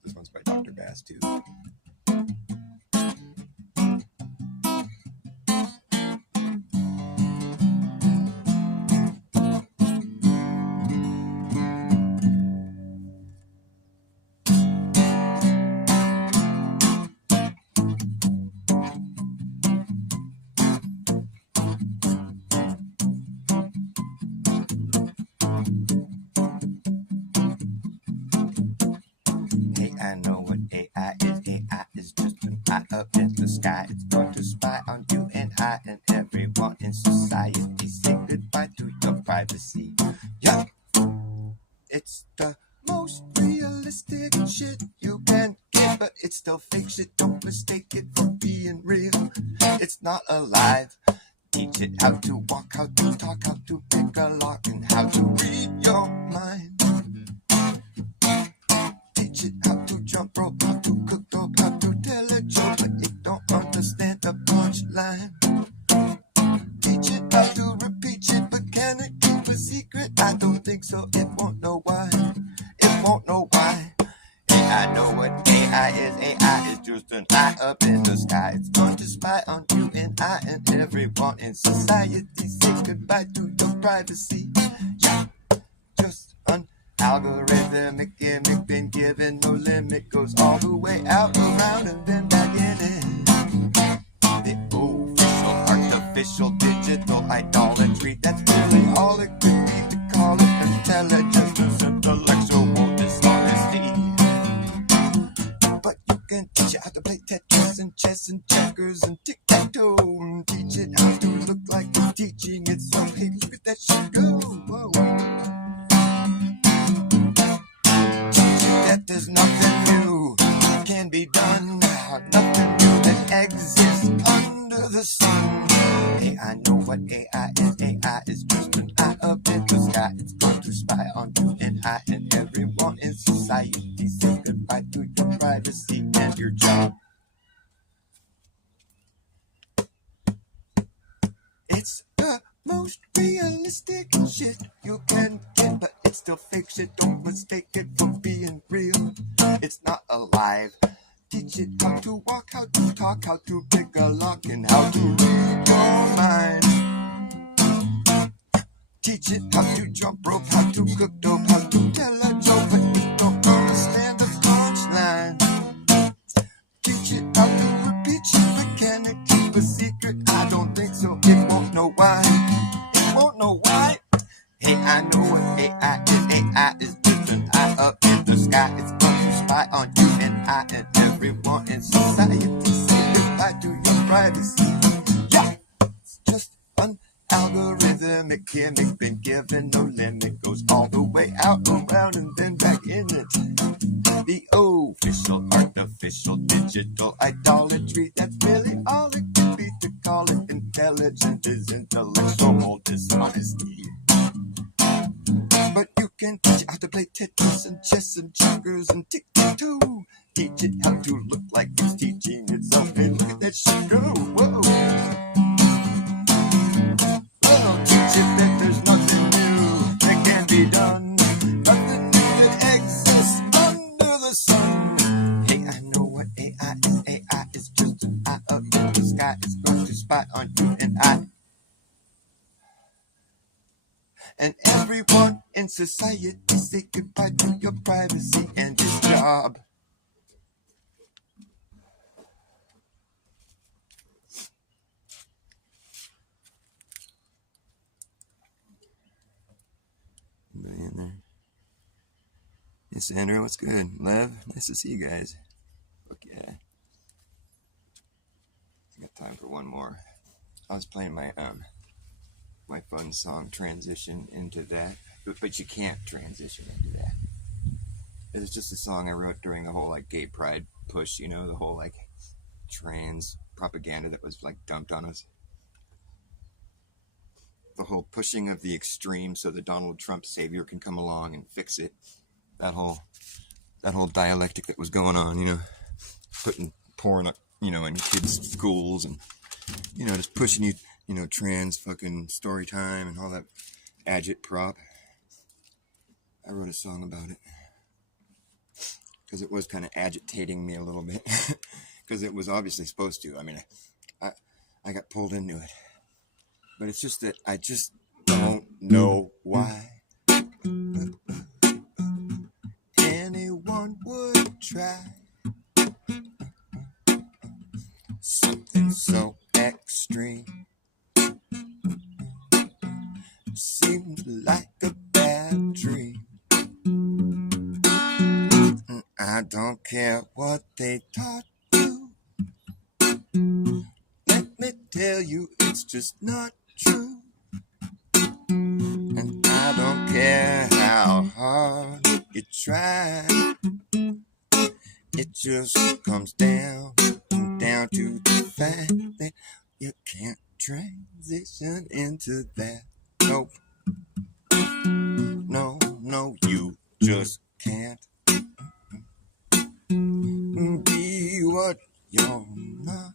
This one's by Dr. Bass too. Hey, I know what AI is. AI is just an eye up in the sky. It's going to spy on you and I and everyone in society. Say goodbye to your privacy. Yeah, it's the most realistic shit you can get, but it's still fake shit. Don't mistake it for being real. It's not alive. Teach it how to walk, how to talk, how to pick a lock, and how to read your mind. Teach it how to jump rope, how to cook dope, how to tell a joke, but it don't understand the punchline. Teach it how to repeat it, but can it keep a secret? I don't think so, it won't know why. It won't know why. Hey, I know what AI is. AI is just an eye up in the sky. It's going to spy on you and I and everyone in society. Say goodbye to your privacy. Yeah, just an algorithmic gimmick, been given no limit, goes all the way out, around, and then back in it. The official, artificial, digital idolatry, that's really all it could be to call it intelligence, as intellectual dishonesty. But you can teach it how to play Tetris and chess and checkers and tic-tac-toe, and teach it how to look like it's teaching itself. Hey, look at that shit go. Whoa. That there's nothing new can be done, nothing new that exists under the sun. Hey, I know what AI is. AI is just an eye up in the sky. It's going to spy on you and I and everyone in society. Say goodbye to your privacy and your job. It's the most realistic shit you can get, but it's still fake shit. Don't mistake it for being real. It's not alive. Teach it how to walk, how to talk, how to pick a lock, and how to read your mind. Teach it how to jump rope, how to cook dope, how to tell a joke, but you don't understand the punchline. Teach it how to repeat shit, but can it keep a secret? I don't think so, it won't know why. It won't know why. Hey, I know what AI is just an eye up in the sky. It's going to spy on you and I and everyone in society. Say goodbye to your privacy. Yeah, it's just an algorithmic gimmick, been given no limit, goes all the way out, around, and then back in it. The official, artificial, digital idolatry, that's really all it could be. To call it intelligent is intellectual dishonesty. But you can teach it how to play Tetris and chess and checkers and tic-tac-toe. Teach it how to look like it's teaching itself, and look at that shit go. Whoa. Well, teach it that there's nothing new that can be done, nothing new that exists under the sun. Hey, I know what AI is. AI is just an eye up in the sky. It's going to spy on you and I. And everyone in society, say goodbye to your privacy and your job. Anybody in there? Hey, Sandra, what's good? Lev, nice to see you guys. Fuck yeah. I got time for one more. I was playing my my fun song, Transition into That, but you can't transition into that. It's just a song I wrote during the whole like gay pride push, you know, the whole like trans propaganda that was like dumped on us. The whole pushing of the extreme so that Donald Trump savior can come along and fix it. That whole dialectic that was going on, you know, putting porn, you know, in kids' schools and, you know, just pushing you, you know, trans fucking story time and all that agitprop. I wrote a song about it because it was kind of agitating me a little bit because it was obviously supposed to. I mean, I got pulled into it, but it's just that I just don't know why anyone would try something so extreme. Seems like a bad dream. I don't care what they taught you. Let me tell you, it's just not true. And I don't care how hard you try. It just comes down to the fact that you can't transition into that. Nope. No, you just can't be what you're not.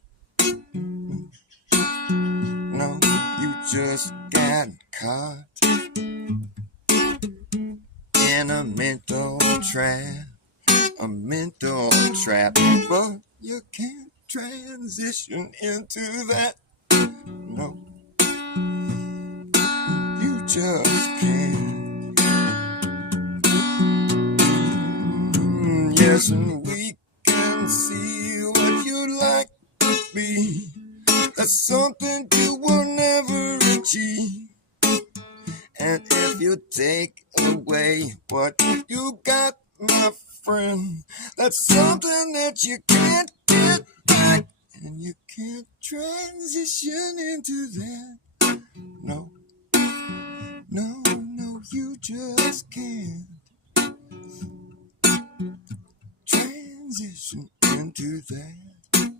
No, you just got caught in a mental trap, but you can't transition into that. No, you just can't. Yes, and we can see what you like to be. That's something you will never achieve. And if you take away what you got, my friend, that's something that you can't get back. And you can't transition into that. No, you just can't transition into that.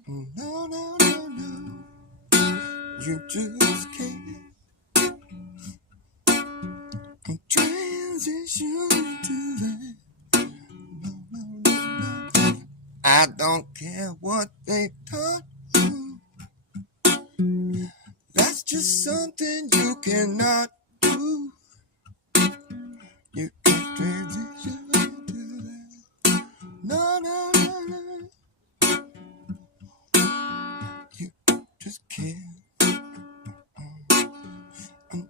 No, you just can't transition into that. No. I don't care what they taught you. That's just something you cannot do. You can't transition into that. No. You just can't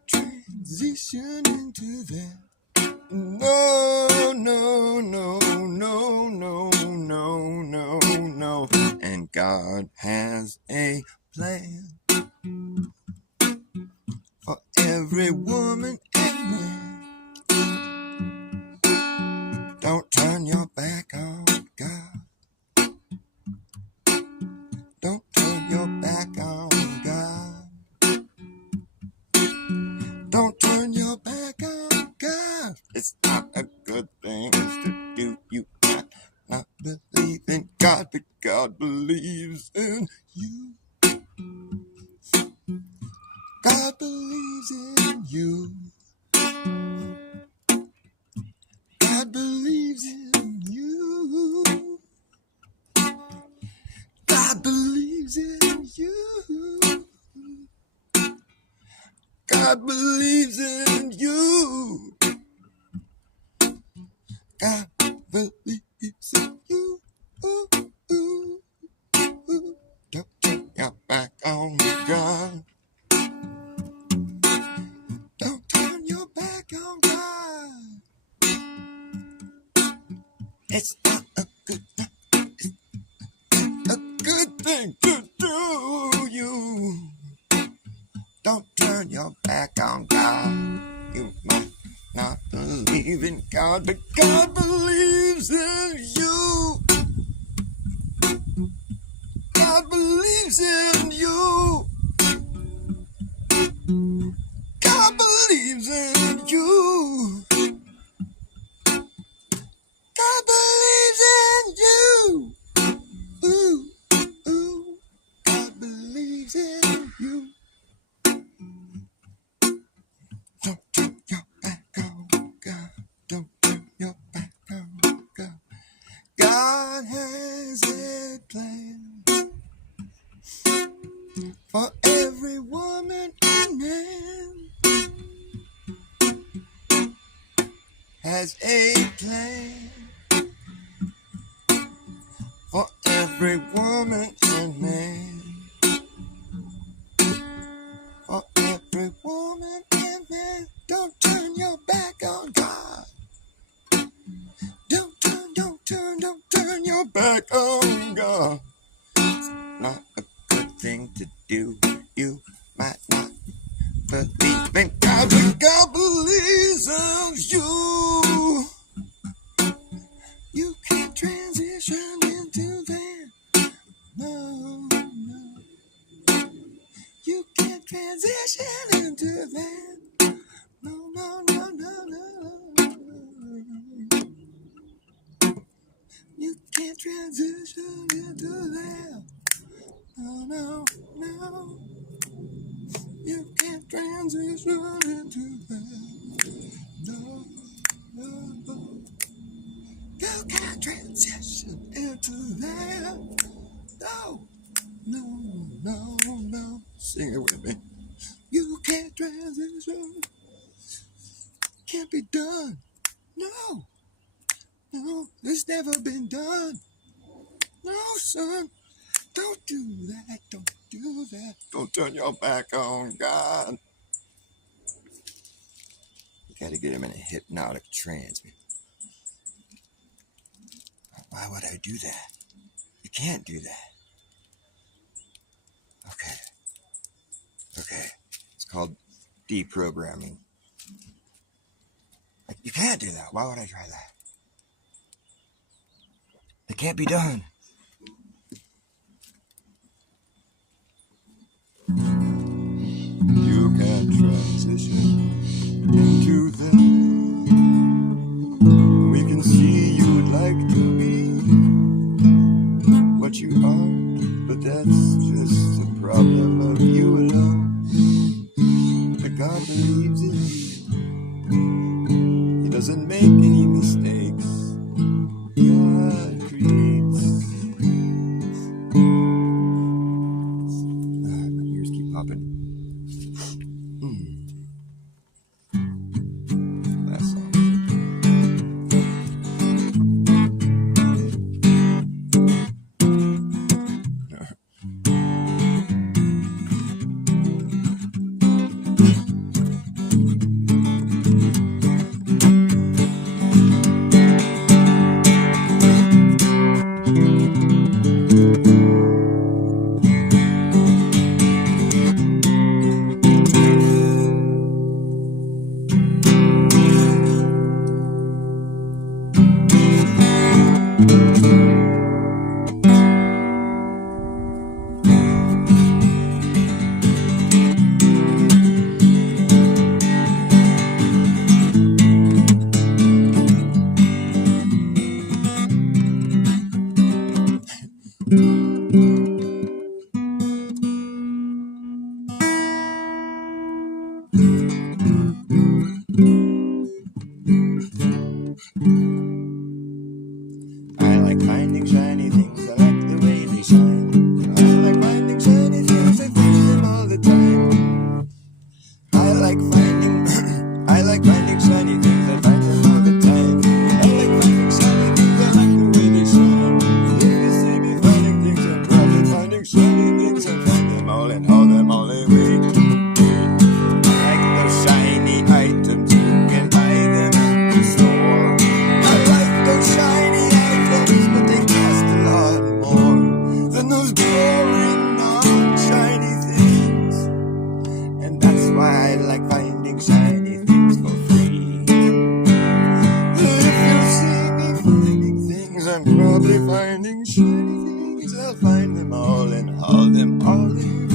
transition into that. No. And God has a plan for every woman and man. It's not a good thing to do. You might not believe in God, but God believes in you. God believes in you. God believes in you. God believes in you. God believes in you. God believes in you. Ooh, ooh, ooh. Don't turn your back on God. Don't turn your back on God. It's not a good thing to do. You don't turn your back on God. You might not believe in God, but God believes in you. God believes in you. God believes in you. God believes in you. Ooh, ooh. God believes in you. Don't turn your back on God. Don't turn your back on God. God has a plan for every woman and man. Has a plan for every woman and man. For every woman and man. Don't turn your back on God. Don't turn your back on God. It's not a good thing to do. You might not believe in God, but God believes in you. You can't transition into that. No, no. You can't transition into that. No, no, no, no, no. You can't transition into that. No, no, no. You can't transition into that. No, no, no. You can't transition into that. No, no, no, no. Sing it with me. You can't transition. Can't be done. No, no. It's never been done. No, son. Don't do that. Don't do that. Don't turn your back on God. You gotta get him in a hypnotic trance. Why would I do that? You can't do that. Okay. It's called deprogramming. Like, you can't do that. Why would I try that? It can't be done. You can transition into them. We can see you would like to be what you are, but that's just a problem of you alone. But God believes in you. He doesn't make any mistakes. God creates. My ears keep popping. Last song. finding shiny things. I like the way they shine. I like finding shiny things. I find them all the time. I like finding shiny things. I find them all the time. I like finding shiny things. I like the way they shine. If you see me finding things, I'm probably finding shiny things. I find them all and haul them all away. I like those shiny items. You can buy them at the store. I like those shiny items, but they cost a lot more than those boring non-shiny things. And that's why I like finding shiny things for free. If you see me finding things, I'm probably finding shiny things. I'll find them all and haul them all away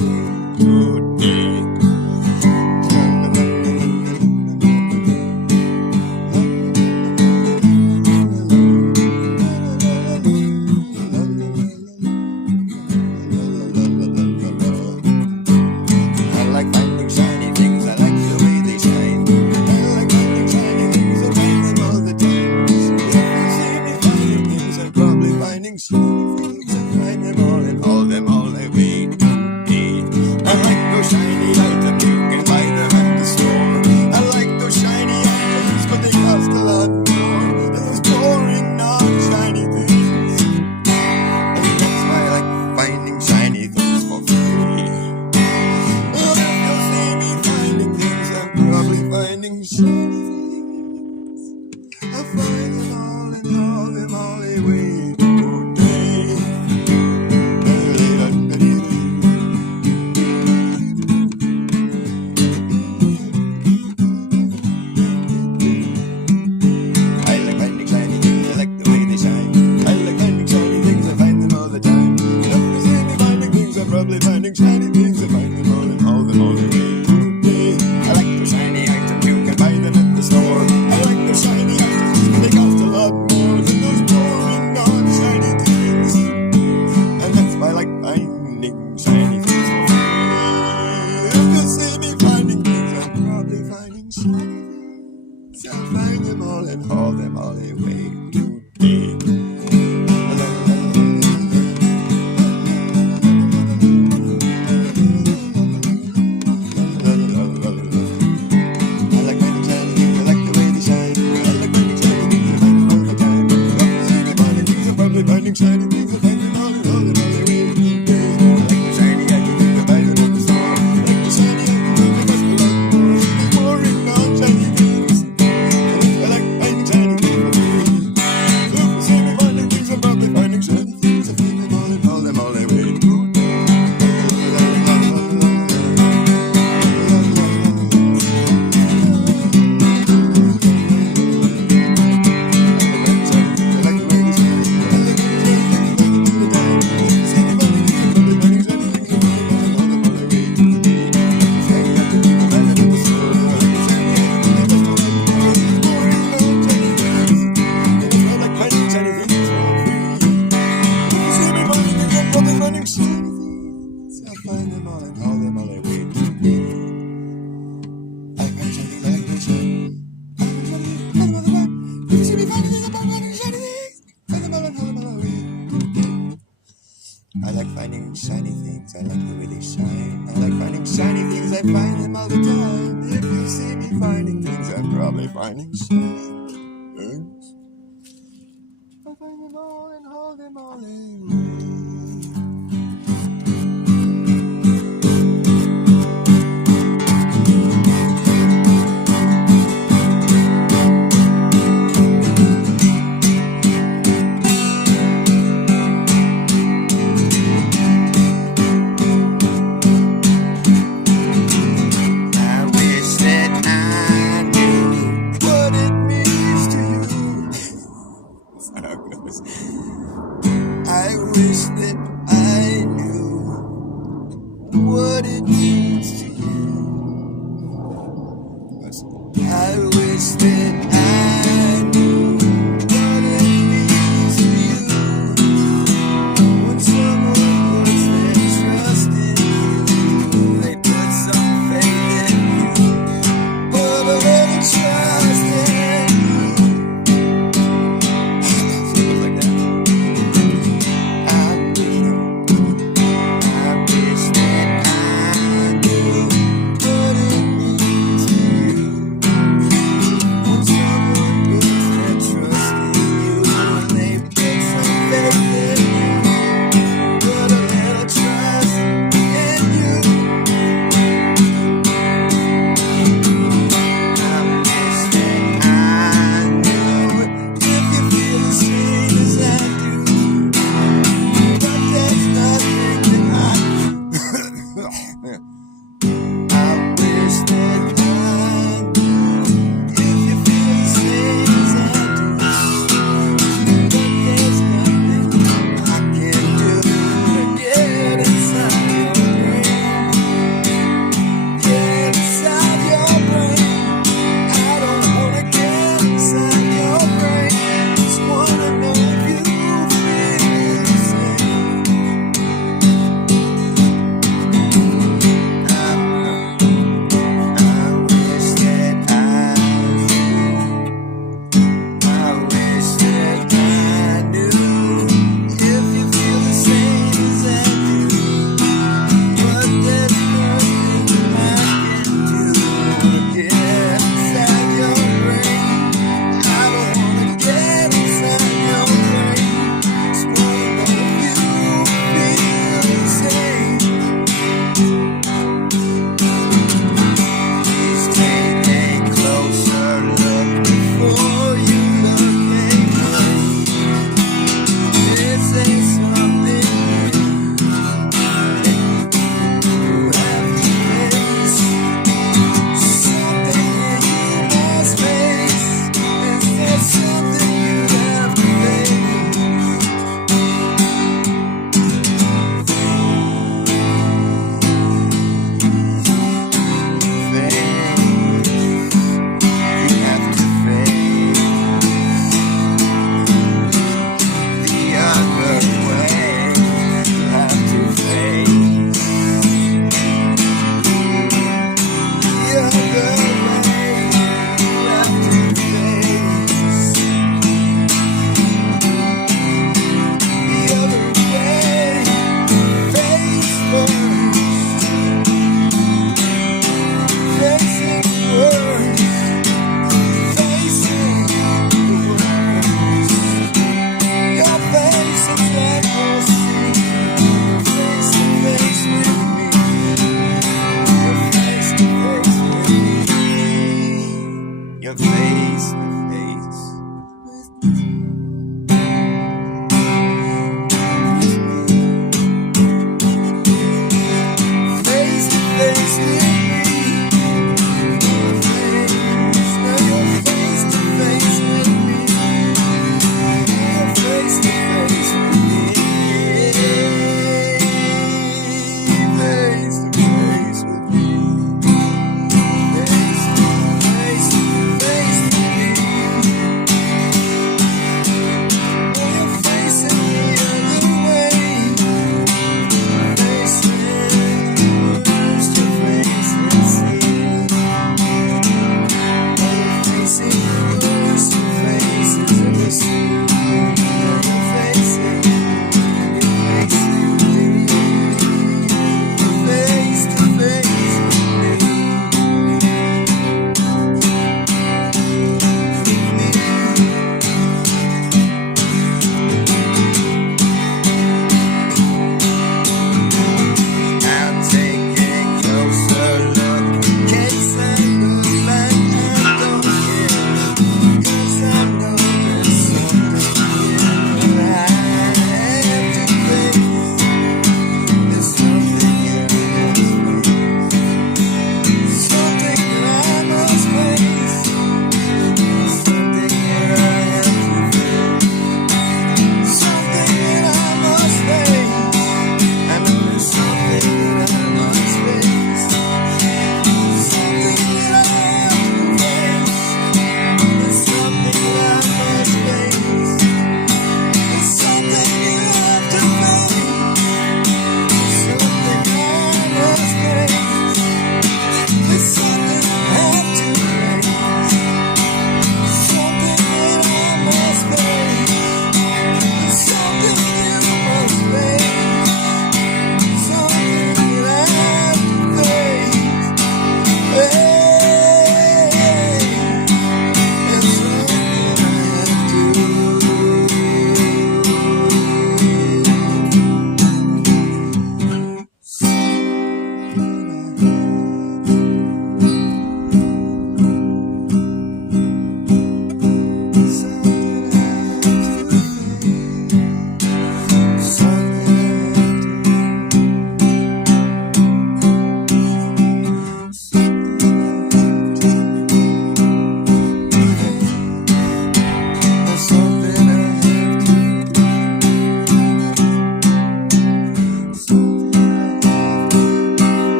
today. I like finding shiny things. I like the way they shine. I like finding shiny things. I find them all the time. If you see me finding things, I'm probably finding shiny things. I find them all and haul them all away. What it means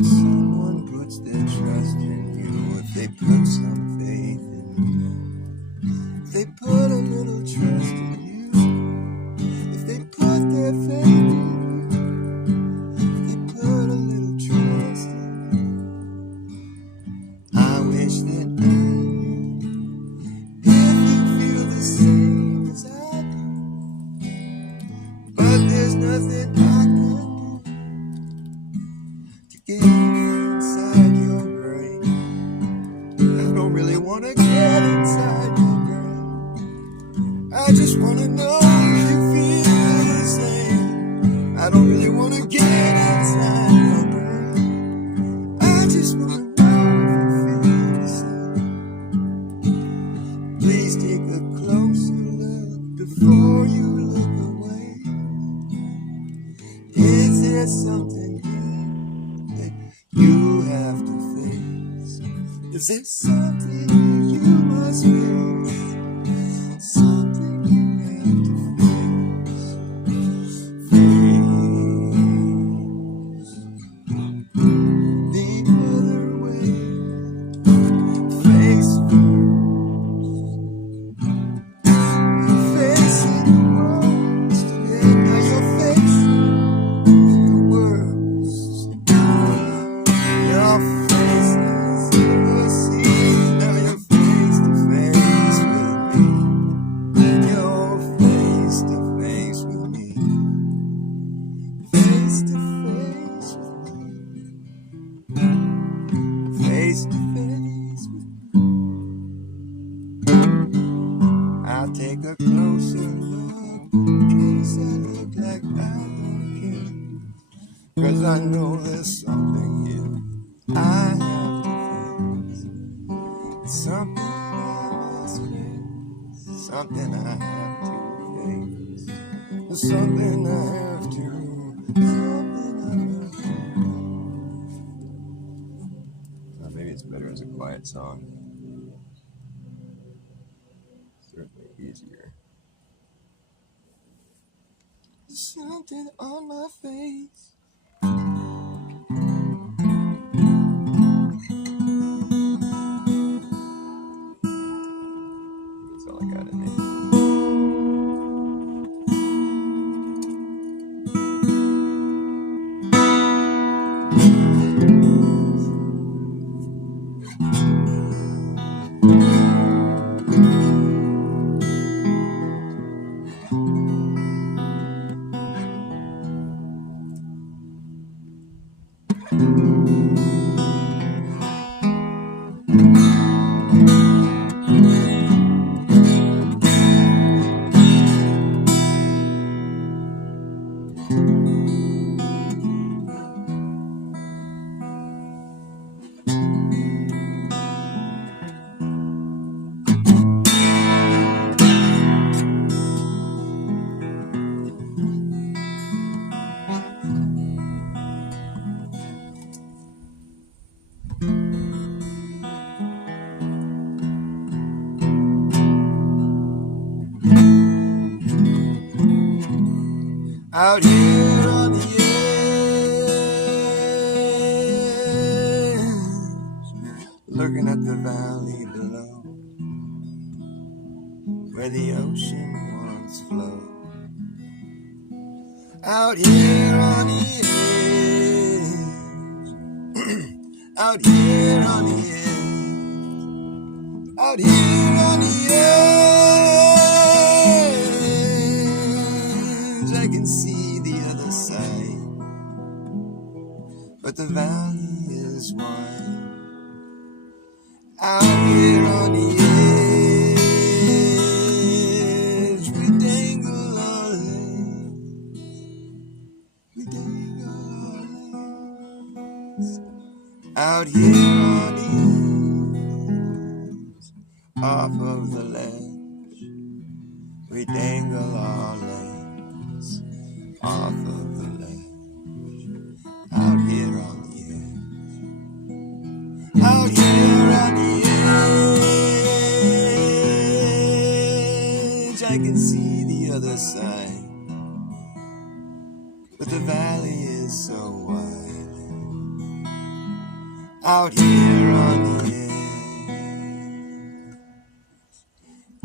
When someone puts their trust in you, if they put some faith in you, if they put a little trust in you, if they put their faith in you, if they put a little trust in you, I wish that I knew if you feel the same as I do. But there's nothing I can do to get inside your brain. I don't really want to get inside your brain. I just want to know if you feel the same. I don't really want to get inside your brain. I just want to know if you feel the same. Please take a closer look before you look away. Is there something here that you have to face? Is there something you must face? Something you have to face. Face the other way. Face facing the worst of it. Now you're facing the worst. Your face is in the sea. Now you're face to face with me. You're face to face with me. Face to face with me. Face to face with me. I'll take a closer look in case I look like I don't care. 'Cause I know there's something here I have to face. Something I must face. Something I have to face. Something I have to. Something I have to. Maybe it's better as a quiet song. Certainly easier. Something on my face. That's all I got in me. Out here on the edge, looking at the valley below, where the ocean once flowed. Out here on the edge, out here on the edge, out here on the edge, I can see the other side, but the valley is wide. Out here on the edge, we dangle our legs, we dangle our legs. Out here on the edge, off of the ledge, we dangle our legs, off of the ledge. Out here on the edge, out here on the edge, I can see the other side, but the valley is so wide. out here on the edge,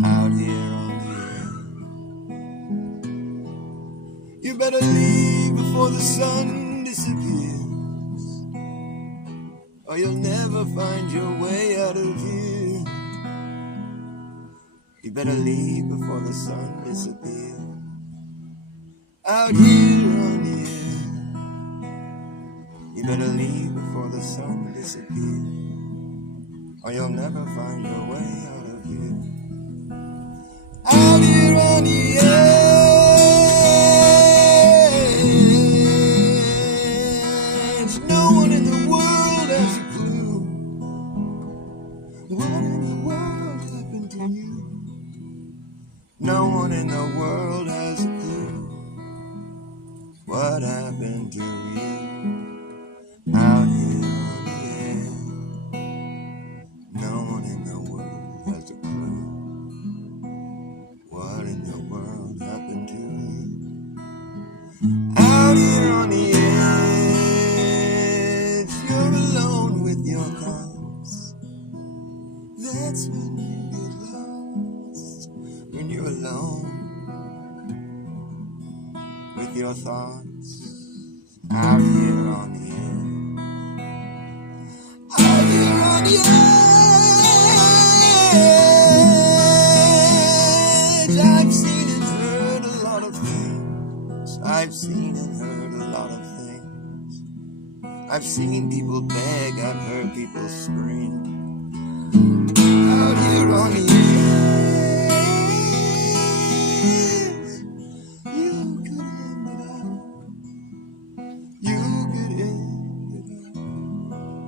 out here on the edge. You better leave before the sun disappears, or you'll never find your way out of here. You better leave before the sun disappears, out here on the edge. You better leave before the sun disappears, or you'll never find your way out of here. Out here on the edge, no one in the world has a clue. What in the world happened to you? No one in the world has a clue. What happened to you? Out here on the edge, no one in the world has a clue. What in the world happened to you? Out here on the edge, you're alone with your thoughts. That's when you get lost, when you're alone with your thoughts. Out here on the edge, out here on the edge. I've seen and heard a lot of things. I've seen and heard a lot of things. I've seen people beg, I've heard people scream. Out here on the edge, you could end it all. You could end it all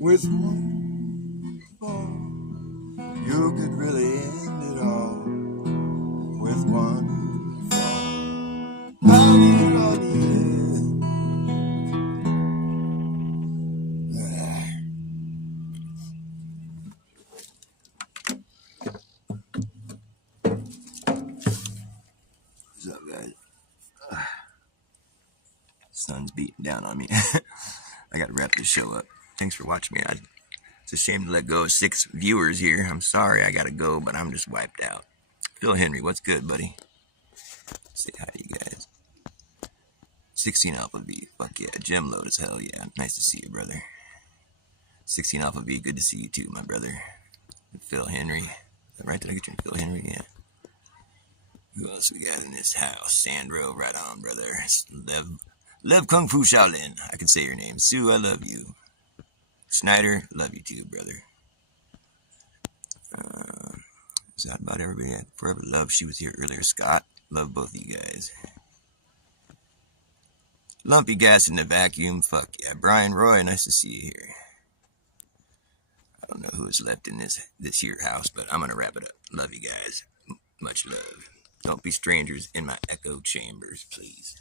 with one fall. You could really end it all with one fall. Out here on the What's up, guys? Sun's beating down on me. I gotta wrap this show up. Thanks for watching me. It's a shame to let go of 6 viewers here. I'm sorry I gotta go, but I'm just wiped out. Phil Henry, what's good, buddy? Say hi to you guys. 16 Alpha V, fuck yeah. Gem load as hell, yeah. Nice to see you, brother. 16 Alpha V, good to see you too, my brother. Phil Henry. Is that right? Did I get your Phil Henry? Yeah. Who else we got in this house? Sandro, right on, brother. Lev Kung Fu Shaolin. I can say your name. Sue, I love you. Snyder, love you too, brother. Is that about everybody? Forever Love, she was here earlier. Scott, love both of you guys. Lumpy gas in the vacuum, fuck yeah. Brian Roy, nice to see you here. I don't know who is left in this here house, but I'm gonna wrap it up. Love you guys. Much love. Don't be strangers in my echo chambers, please.